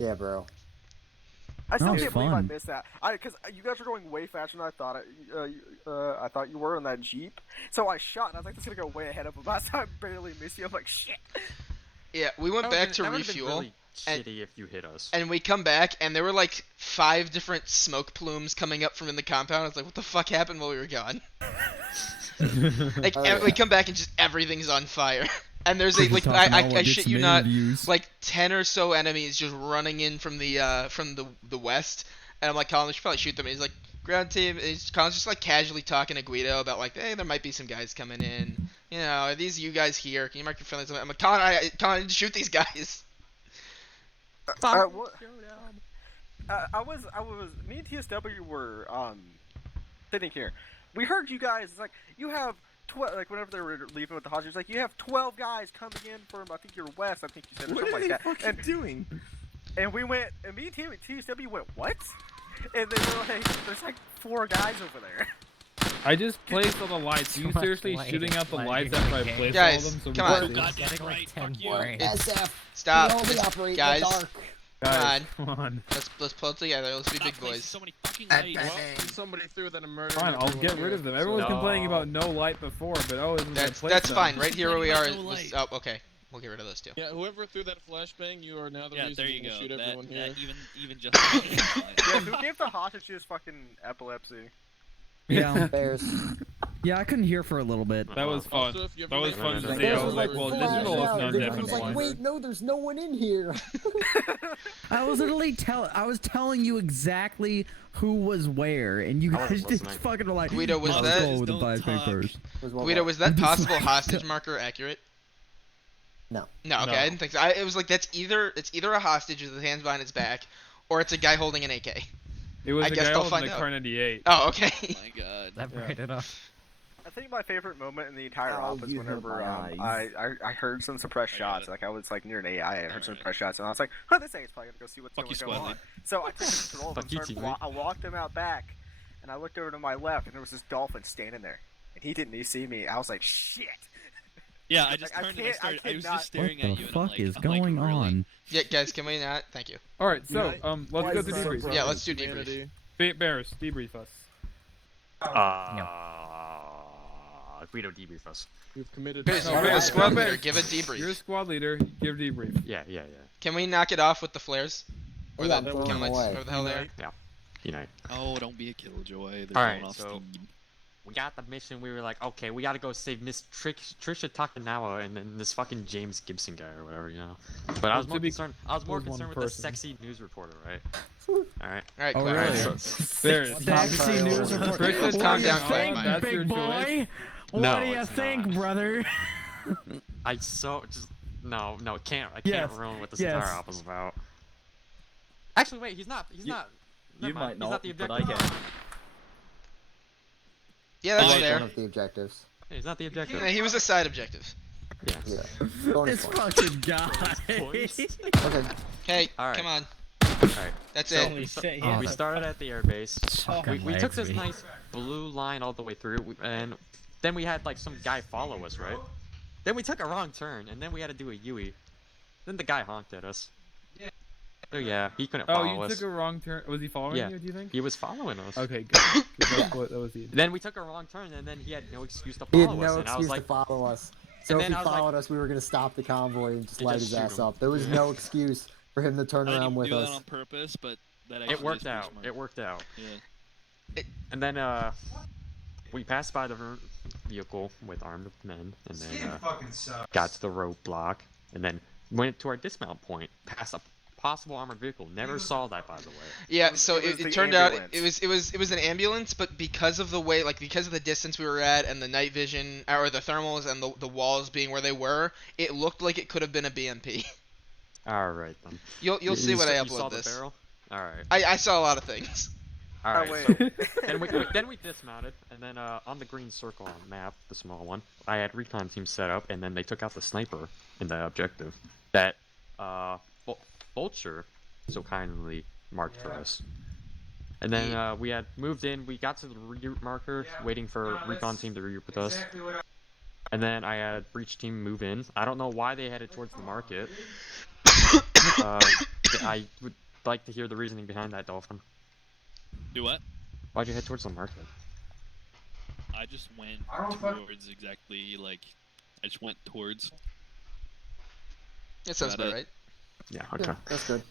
Yeah, bro. I still That was can't believe I fun. missed that. Because you guys are going way faster than I thought. I thought you were on that Jeep. So I shot, and I was like, this is gonna go way ahead of him. Last time I barely missed you. I'm like, shit. Yeah, we went back to that would've been refuel. really and- shitty if you hit us. And we come back, and there were like 5 different smoke plumes coming up from in the compound. I was like, what the fuck happened while we were gone? Like, we come back and just everything's on fire. And there's a, like, I shit you not, like 10 or so enemies just running in from the west. And I'm like, Colin, we should probably shoot them. And he's like, ground team. And Colin's just like casually talking to Guido about like, hey, there might be some guys coming in. You know, are these you guys here? Can you mark your friendlies? I'm like, Colin, I need to shoot these guys. I was, me and TSW were, sitting here. We heard you guys, it's like, you have, like, whenever they were leaving with the hostages, like, you have 12 guys coming in from, I think you're west, I think you said, or something like that. What are they fucking doing? And we went, and me and TSW went, what? And they were like, there's like 4 guys over there. I just placed all the lights. Are you seriously shooting out the lights after I placed Guys, all of them? come on. we can God, see? getting right. Fuck you. SF. Stop. We only operate in Guys, the dark. Guys, come on. Let's pull it together. Let's be Stop big placing boys. so many fucking lights. Well, somebody threw that a murder. Fine, I'll get rid of them. Everyone's complaining about no light before, but oh, That's fine. Right here where we are. No light. Oh, okay. We'll get rid of those 2. Yeah, whoever threw that flashbang, you are now the Yeah, reason there you to go. shoot everyone here. That even just. Yeah, who gave the hostages fucking epilepsy? Yeah. Bears. Yeah, I couldn't hear for a little bit. That was fun. Also, if you That was ever fun made to a see. I Bears was like, well, flash digital is out. no I different. was like, wait, no, there's no one in here. I was literally I was telling you exactly who was where, and you I wasn't guys just listening. fucking were like, Guido, was "Let's that- go with the Don't vice talk. papers." Guido, was that possible hostage marker accurate? No. No, okay, No. I didn't think so. It was like it's either a hostage with his hands behind his back, or it's a guy holding an AK. It was I the guess guy they'll holding find the out. Car 98. Oh, okay. Oh my god. That Yeah. bright enough. I think my favorite moment in the entire Oh, op was you hurt whenever my I heard some suppressed I got shots. it. Like I was like near an AI and heard some suppressed shots, and I was like, "Huh, this thing's probably gonna go see what's Fuck you, going squad on." So I took control of Fuck you, him. teammate. I walked him out back, and I looked over to my left, and there was this dolphin standing there, and he didn't see me. I was like, "Shit." Yeah, I just Like, I turned and I can't- I started. I was cannot- just staring What at the you, and fuck I'm like, is I'm going like, really? on? Yeah, guys, can we not? Thank you. All right, so Unite. let's Why go is to that debrief. so Yeah, let's do debrief. Humanity. Bears, debrief us. Guido debrief us. We've committed. Bears, No, you're Bears, the squad Bears. leader. Give a debrief. You're a squad leader. Give debrief. Yeah. Can we knock it off with the flares? Or Yeah, the I'm throwing them chemlights, away. whatever the hell they are. Unite. Oh, don't be a killjoy. There's Alright, no one off so- Steam. We got the mission. We were like, okay, we gotta go save Miss Trisha Takanawa and then this fucking James Gibson guy or whatever, you know. But I was more concerned. I was more was one concerned with the person. sexy news reporter, right? All right. All right, Oh, Claire. really? So- Bears. Sexy news report. Trisha, What calm do you down, think, Clyde. That's your big boy? choice. What No, do you it's think, not. brother? I just no, I can't Yes, ruin what this yes. entire op is about. Actually, wait, he's not. You never mind, might he's not, not the but objective. I can. Yeah, that's One fair. of the objectives. He's not the objective. Yeah, he was a side objective. Yeah. Yeah. Bonus This point. fucking guy. Okay. Hey, Alright. come on. Alright. That's So it. we started at the airbase. Fucking We took this legs, nice blue line all the way through, and then we had like some guy follow us, right? Then we took a wrong turn, and then we had to do a Yui. Then the guy honked at us. So yeah, he couldn't Oh, follow you us. took a wrong turn. Was he following Yeah. you? Do you think? He was following us. Okay, good. 'Cause that's what that was the. Then we took a wrong turn, and then he had no excuse to He had follow no us, and I was excuse like, to follow us. So And if then he I was like- followed us, we were gonna stop the convoy and just And light just his shoot ass him. up. There was Yeah. no excuse for him to turn I didn't around even with do that us. on purpose, but that actually it worked is pretty out. smart. It worked out. Yeah. And then we passed by the vehicle with armed men, and then got to the roadblock, and then went to our dismount point, past a possible armored vehicle. Never saw that, by the way. Yeah, so It was it the turned out ambulance. it was an ambulance, but because of the way, like because of the distance we were at and the night vision or the thermals and the walls being where they were, it looked like it could have been a BMP. All right then. You'll see when I You saw upload this. the barrel? All right. I saw a lot of things. All right. wait. So then we dismounted, and then on the green circle on the map, the small one, I had recon team set up, and then they took out the sniper in the objective that Vulture so kindly marked for us. And then we had moved in. We got to the route marker, waiting for recon team to regroup with us. And then I had breach team move in. I don't know why they headed towards the market. I would like to hear the reasoning behind that, Dolphin. Do what? Why'd you head towards the market? I just went towards exactly like I just went towards. That sounds about right. Yeah, okay. Yeah, that's good.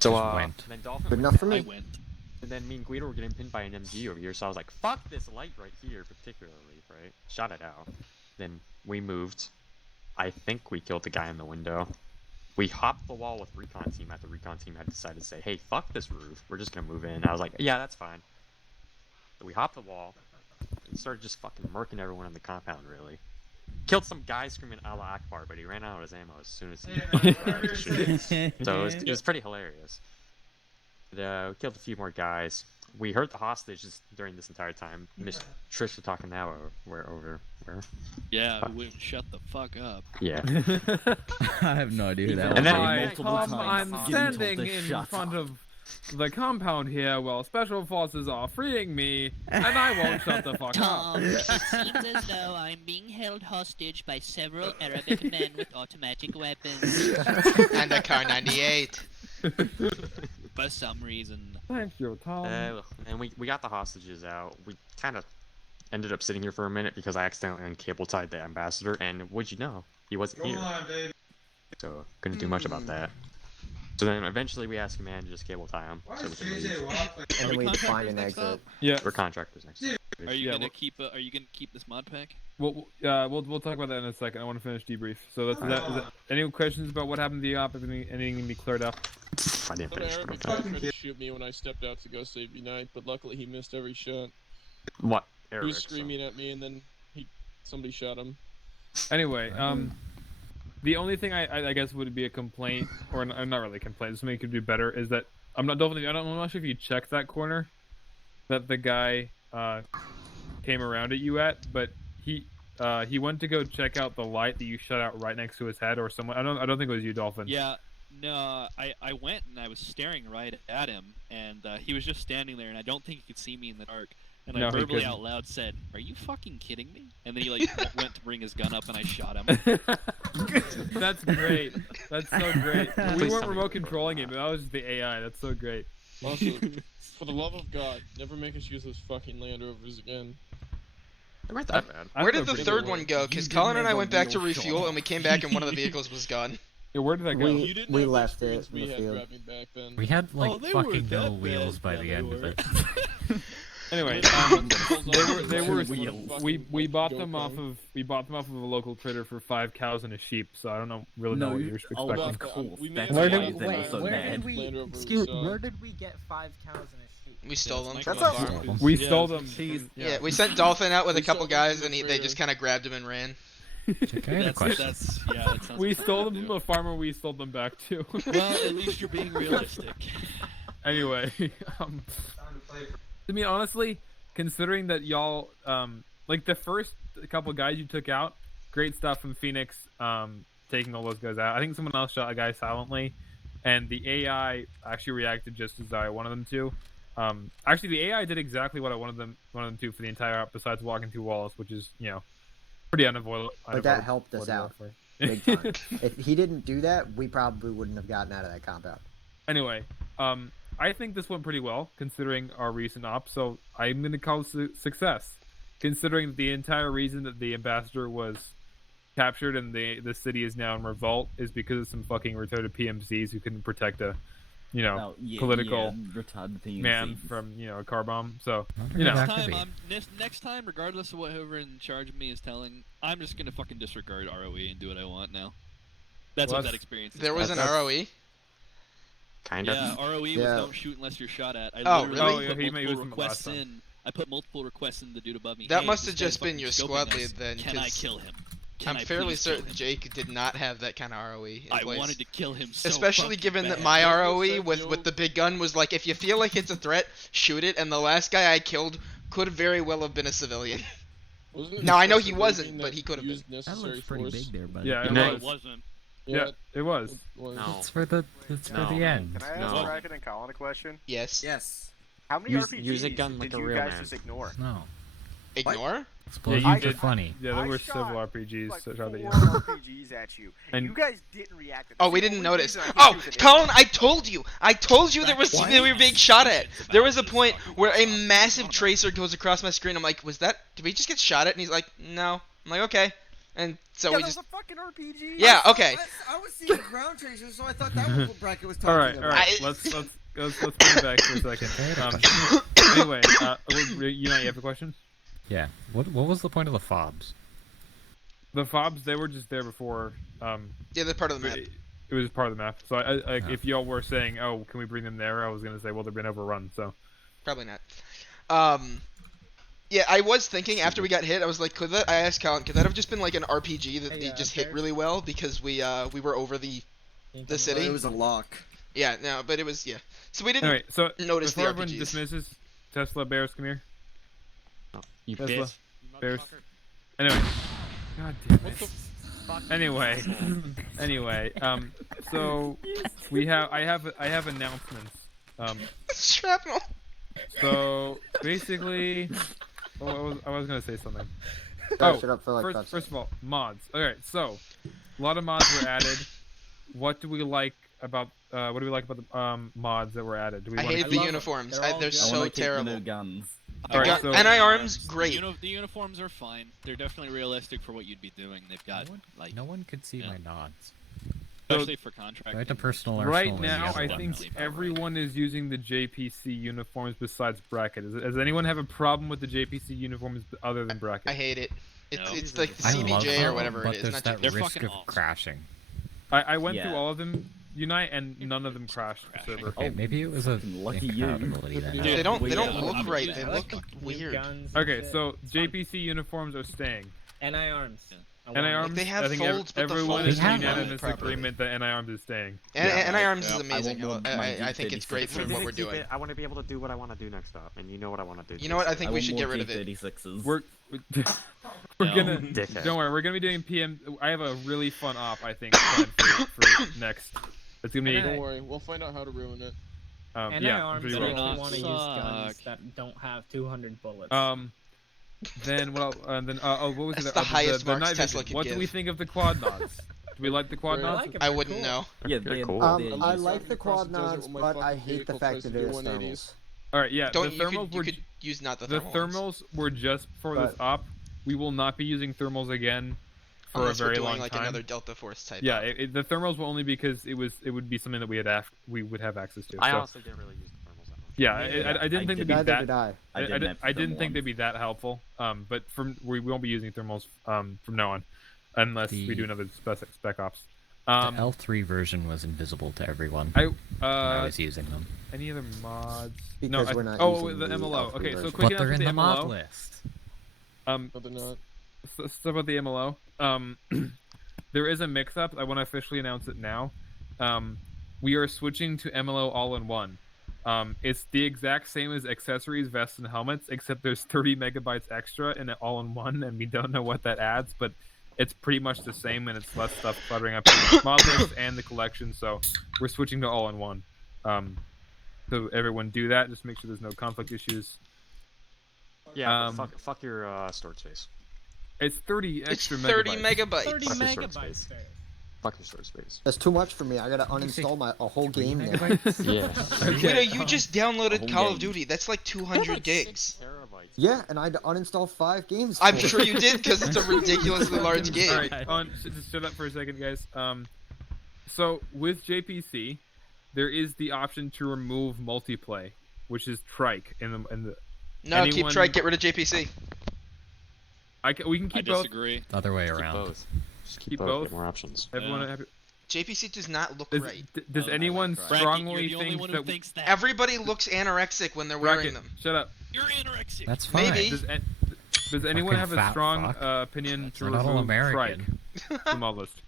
So went. then Dolphin Good enough for I me. went. and then me and Guido were getting pinned by an MG over here, so I was like, fuck this light right here particularly, right? Shot it out. Then we moved. I think we killed the guy in the window. We hopped the wall with recon team after recon team had decided to say, hey, fuck this roof, we're just gonna move in. And I was like, yeah, that's fine. So we hopped the wall and started just fucking murking everyone in the compound, really. Killed some guy screaming Allah Akbar, but he ran out of his ammo as soon as he started to shoot. So it was pretty hilarious. But, we killed a few more guys. We hurt the hostages during this entire time. Miss Trisha talking now over where? Yeah, we wouldn't shut the fuck up. Yeah. I have no idea who that And was. then I'm standing in front of the compound here while special forces are freeing me, and I won't shut the fuck Tom, up. it seems as though I'm being held hostage by several Arabic men with automatic weapons. And a Car 98. For some reason. Thank you, Tom. And we got the hostages out. We kind of ended up sitting here for a minute because I accidentally uncable tied the ambassador, and what'd you know? He wasn't here. So couldn't do much about that. So then eventually we asked Command to just cable tie him so we can leave. And then we find an exit. Yeah. We're contractors next time. Are you gonna keep? Are you gonna keep this mod pack? We'll talk about that in a second. I want to finish debrief. So is that any questions about what happened to the op? If anything can be cleared up? I didn't Some finish. Arabic guy tried to shoot me when I stepped out to go save Unite, but luckily he missed every shot. What? He Arabic, was screaming at me, and then somebody shot him. Anyway, the only thing I guess would be a complaint, or not really a complaint, something you could do better, is that I'm not sure if you checked that corner that the guy came around at you at, but he went to go check out the light that you shut out right next to his head, or someone. I don't think it was you, Dolphin. Yeah, no, I went and I was staring right at him, and he was just standing there, and I don't think he could see me in the dark. And I verbally out loud said, "Are you fucking kidding me?" And then he like went to bring his gun up, and I shot him. That's great. That's so great. We weren't remote controlling him, but that was just the AI. That's so great. Also, for the love of God, never make us use those fucking Land Rovers again. They weren't that bad. Where did the third one go? Because Colin and I went back to refuel, and we came back, and one of the vehicles was gone. Yeah, where did that go? We left it in We the had field. driving back then. We had like they fucking weren't no that wheels bad. by Yeah, the they end of were. it. Anyway, we bought them off of a local trader for 5 cows and a sheep. So I don't know really know what you're expecting. of course. That's Where why did, I wait, also where mad. did we? Land Rover Excuse, was, where did we get 5 cows and a sheep? We stole them from That's a not farm. We stole them. Yeah, we sent Dolphin out with a We couple stole them guys, from and the they just trader. kind of grabbed him and ran. Check, I have a question. That sounds We like stole what them to from a farmer. We sold them back to. Well, at least you're being realistic. Anyway, I mean, honestly, considering that y'all, like the first couple guys you took out, great stuff from Phoenix, taking all those guys out. I think someone else shot a guy silently, and the AI actually reacted just as I wanted them to. Actually, the AI did exactly what I wanted them to for the entire op, besides walking through walls, which is, pretty unavoidable. But that helped us out big time. If he didn't do that, we probably wouldn't have gotten out of that compound. Anyway, I think this went pretty well considering our recent op, so I'm going to call it success. Considering the entire reason that the ambassador was captured and the city is now in revolt is because of some fucking retarded PMCs who couldn't protect a, political man from, a car bomb. So, Next time, regardless of what whoever in charge of me is telling, I'm just gonna fucking disregard ROE and do what I want now. That's what that experience is. There was an ROE? Kind of. Yeah, ROE was don't shoot unless you're shot at. I Oh, literally really? put multiple requests in. I put multiple requests in the dude above me. That Hey, must this have guy's just been fucking your scoping squad us. lead then. Can I 'cause kill him? Can I'm I fairly please kill certain him? Jake did not have that kind of ROE in I place. wanted to kill him so Especially fucking given that bad. my ROE with the big gun was like, if you feel like it's a threat, shoot it, and the last guy I killed could very well have been a civilian. Now, I know he wasn't, but he could have been. That looks pretty big there, buddy. Yeah, No, it wasn't. Yeah, it was. No. It's for the end. Can I ask Bracken and Colin a question? Yes. Yes. How many Use- RPGs use a gun like did a you real guys man. just ignore? No. Ignore? Explosions you are did- funny. Yeah, there I were shot, civil RPGs like that shot at you. 4 RPGs at you. And- You guys didn't react. Oh, we didn't notice. reason I hit Oh, you with an Colin, I told you there was they were being shot at. There was a point where a massive tracer goes across my screen. I'm like, did we just get shot at? And he's like, no. I'm like, okay. And so yeah, we that just. was a fucking RPG. Yeah, okay. I was seeing ground tracers, so I thought that was what Bracken was talking All right, about. all right. Let's bring it back for a second. Anyway, you have a question? Yeah. What was the point of the fobs? The fobs, they were just there before. Yeah, they're part of the map. It was part of the map. So if y'all were saying, "Oh, can we bring them there?" I was gonna say, "Well, they've been overrun." So Probably not. Yeah, I was thinking after we got hit, I was like, I asked Colin, could that have just been like an RPG that they just hit really well because we were over the city? It was a lock. Yeah, no, but it was So we didn't anyway, so notice the before everyone RPGs. dismisses, Tesla Bears, come here. You Tesla bitch. Bears. Anyway, God damn it. Anyway, so I have announcements. Shrapnel. So basically, I was gonna say something. Shut up for like 5 seconds. First of all, mods. Alright, so a lot of mods were added. What do we like about the mods that were added? Do we I wanna hate keep- the uniforms. They're so terrible. Guns. Alright, so NI-arms, great. The uniforms are fine. They're definitely realistic for what you'd be doing. They've got like No one could see my nods. especially for contract. Right to personal right arsenal now, is I one. think everyone is using the JPC uniforms besides Bracket. Does anyone have a problem with the JPC uniforms other than Bracket? I hate it. It's like the I love CBJ or them, whatever but it is. there's Not that JPC. risk of crashing. I went Yeah. through all of them, Unite, and none of them crashed the server. Okay, maybe it was a lucky you. incompatibility then. They don't Yeah, look I'm right. used They to look weird. Okay, so JPC uniforms are staying. NI arms. NI arms. They have I think folds, but the everyone folds is don't unanimous properly. agreement that NI arms is staying. NI arms is I amazing. won't want my I think it's great for If we're what gonna we're keep doing. it, I want to be able to do what I want to do next up, and you know what I want to do. You know what? I think we should get rid of it. 36s. We're No. gonna Dickhead. don't worry. We're gonna be doing PM. I have a really fun op I think planned for next. It's gonna be Don't worry, we'll find out how to ruin it. NI yeah. arms pretty only well. want to use guns Suck. that don't have 200 bullets. Then what? What was That's it? the highest marks night Tesla vision. could What do give. we think of the quad nods? Do we like the quad Great. I nods? like it. I They're wouldn't cool. know. Yeah, They're cool. I like the Across quad the desert nods, with my but I fucking hate the vehicle fact tries that to it do is 180s. thermals. All right, yeah. Don't the you thermals could were use not the the thermals. thermals were just for this op. We will not be using thermals again for Unless a very we're doing long like time. another Delta Force type. Yeah, op. the thermals were only because it would be something that we would have access to. I so, honestly didn't really use the thermals that much. yeah, I didn't think they'd be Neither that. did I. I didn't think they'd be that helpful. But we won't be using thermals from now on, unless we do another spec ops. The L3 version was invisible to everyone. I was using them. Any other mods? Because no, we're not oh, using the the MLO. L3 Okay, so version. quick But they're in announcement the to mod MLO. list. No, they're not. Stuff about the MLO. There is a mix-up. I want to officially announce it now. We are switching to MLO all-in-one. It's the exact same as accessories, vests, and helmets, except there's 30 megabytes extra in it all-in-one, and we don't know what that adds, but it's pretty much the same, and it's less stuff cluttering up the mod list and the collection, so we're switching to all-in-one. So everyone do that. Just make sure there's no conflict issues. Yeah, but fuck your storage space. It's 30 It's extra 30 megabytes. megabytes. 30 Fuck your storage megabytes. space. Fuck your storage space. That's too much for me. I gotta uninstall a whole game now. Yeah. Wait, you just downloaded whole Call game. of Duty. That's like 200 gigs. Yeah, and I had to uninstall 5 games. I'm for it. sure you did because it's a ridiculously large game. Alright, just shut up for a second, guys. So with JPC, there is the option to remove multiplay, which is trike in the. No, keep Trike. Get rid of JPC. We can I keep both. disagree. The other way Keep around. both. Just Keep both. both. Get more options. Everyone Yeah. happy? JPC does not look Does, right. does anyone strongly you're the only think one that who thinks that. Everybody looks anorexic when they're wearing Rocket, them. shut up. You're anorexic. That's fine. Maybe. Does anyone Fucking have a fat strong fuck. opinion to We're not all remove Trike American. from all list?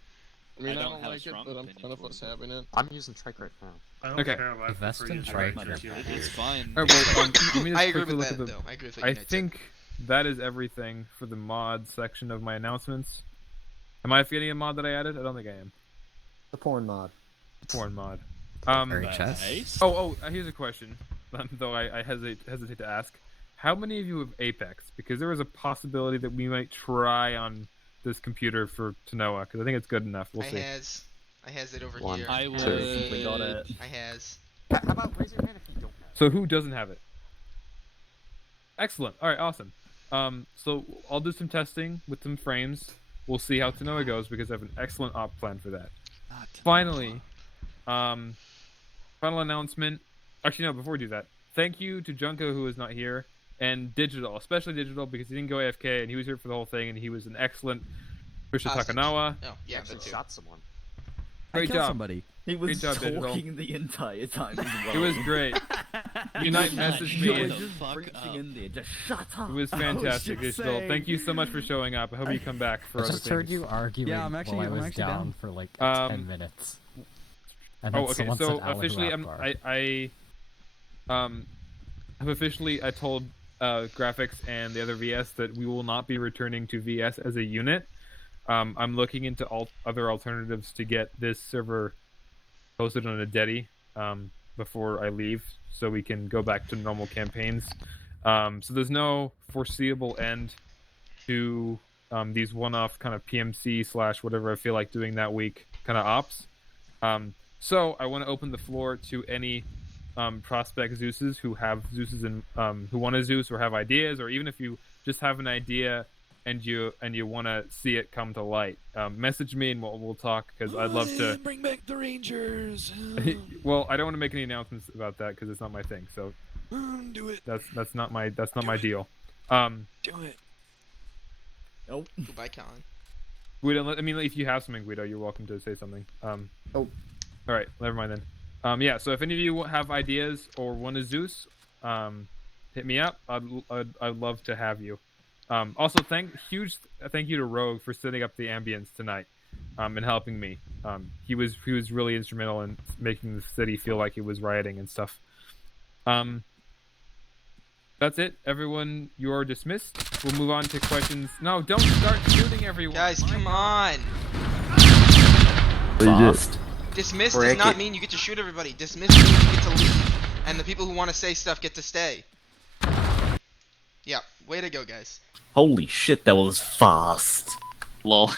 I mean, I don't don't have a like it, strong but I'm opinion kind of for it. having it. I'm using Trike right now. I don't Okay. care about Invest in free Trike. It's fine. All right, well, let me just I agree quickly with look that, at the. though. I agree with what you I said. think that is everything for the mod section of my announcements. Am I forgetting a mod that I added? I don't think I am. The porn mod. Porn mod. Very chess. Nice. Here's a question, though I hesitate to ask. How many of you have Apex? Because there is a possibility that we might try on this computer for Tanoa, because I think it's good enough. We'll see. I has it over One, here. I would. We got it. I has. How about raise your hand if you don't have it? So who doesn't have it? Excellent. All right, awesome. So I'll do some testing with some frames. We'll see how Tanoa goes because I have an excellent op plan for that. Finally, final announcement. Actually, no. Before we do that, thank you to Junko who is not here, and Digital, especially Digital because he didn't go AFK and he was here for the whole thing and he was an excellent Trisha Takanawa. Oh, yeah, Actually that too. shot someone. Great I killed job. somebody. He was Great job, Digital. talking the entire time as well. It was great. Unite messaged me. He was and- just preaching in there. Just shut up. It was fantastic, Digital. Thank you so much for showing up. I hope you come back for I other just things. heard you arguing Yeah, I'm actually down down. for like 10 minutes. And then Oh, okay. someone So said Allahu officially, Akbar. I've officially told Graphics and the other VS that we will not be returning to VS as a unit. I'm looking into other alternatives to get this server posted on a Dedi before I leave, so we can go back to normal campaigns. So there's no foreseeable end to these one-off kind of PMC / whatever I feel like doing that week kind of ops. So I want to open the floor to any prospect Zeuses who have Zeuses and who want a Zeus or have ideas, or even if you just have an idea and you want to see it come to light, message me and we'll talk because I'd love to bring back the Rangers. Well, I don't want to make any announcements about that because it's not my thing. So Do it. that's not my deal. Do it. Nope. Goodbye, Colin. Guido, I mean, if you have something, Guido, you're welcome to say something. All right, never mind then. Yeah. So if any of you have ideas or want a Zeus, hit me up. I'd love to have you. Also, huge thank you to Rogue for setting up the ambience tonight, and helping me. He was really instrumental in making the city feel like it was rioting and stuff. That's it. Everyone, you are dismissed. We'll move on to questions. No, don't start shooting everyone. Guys, come on. Fast. Dismiss Break does not it. mean you get to shoot everybody. Dismiss means you get to leave, and the people who want to say stuff get to stay. Yeah, way to go, guys. Holy shit, that was fast. Lol.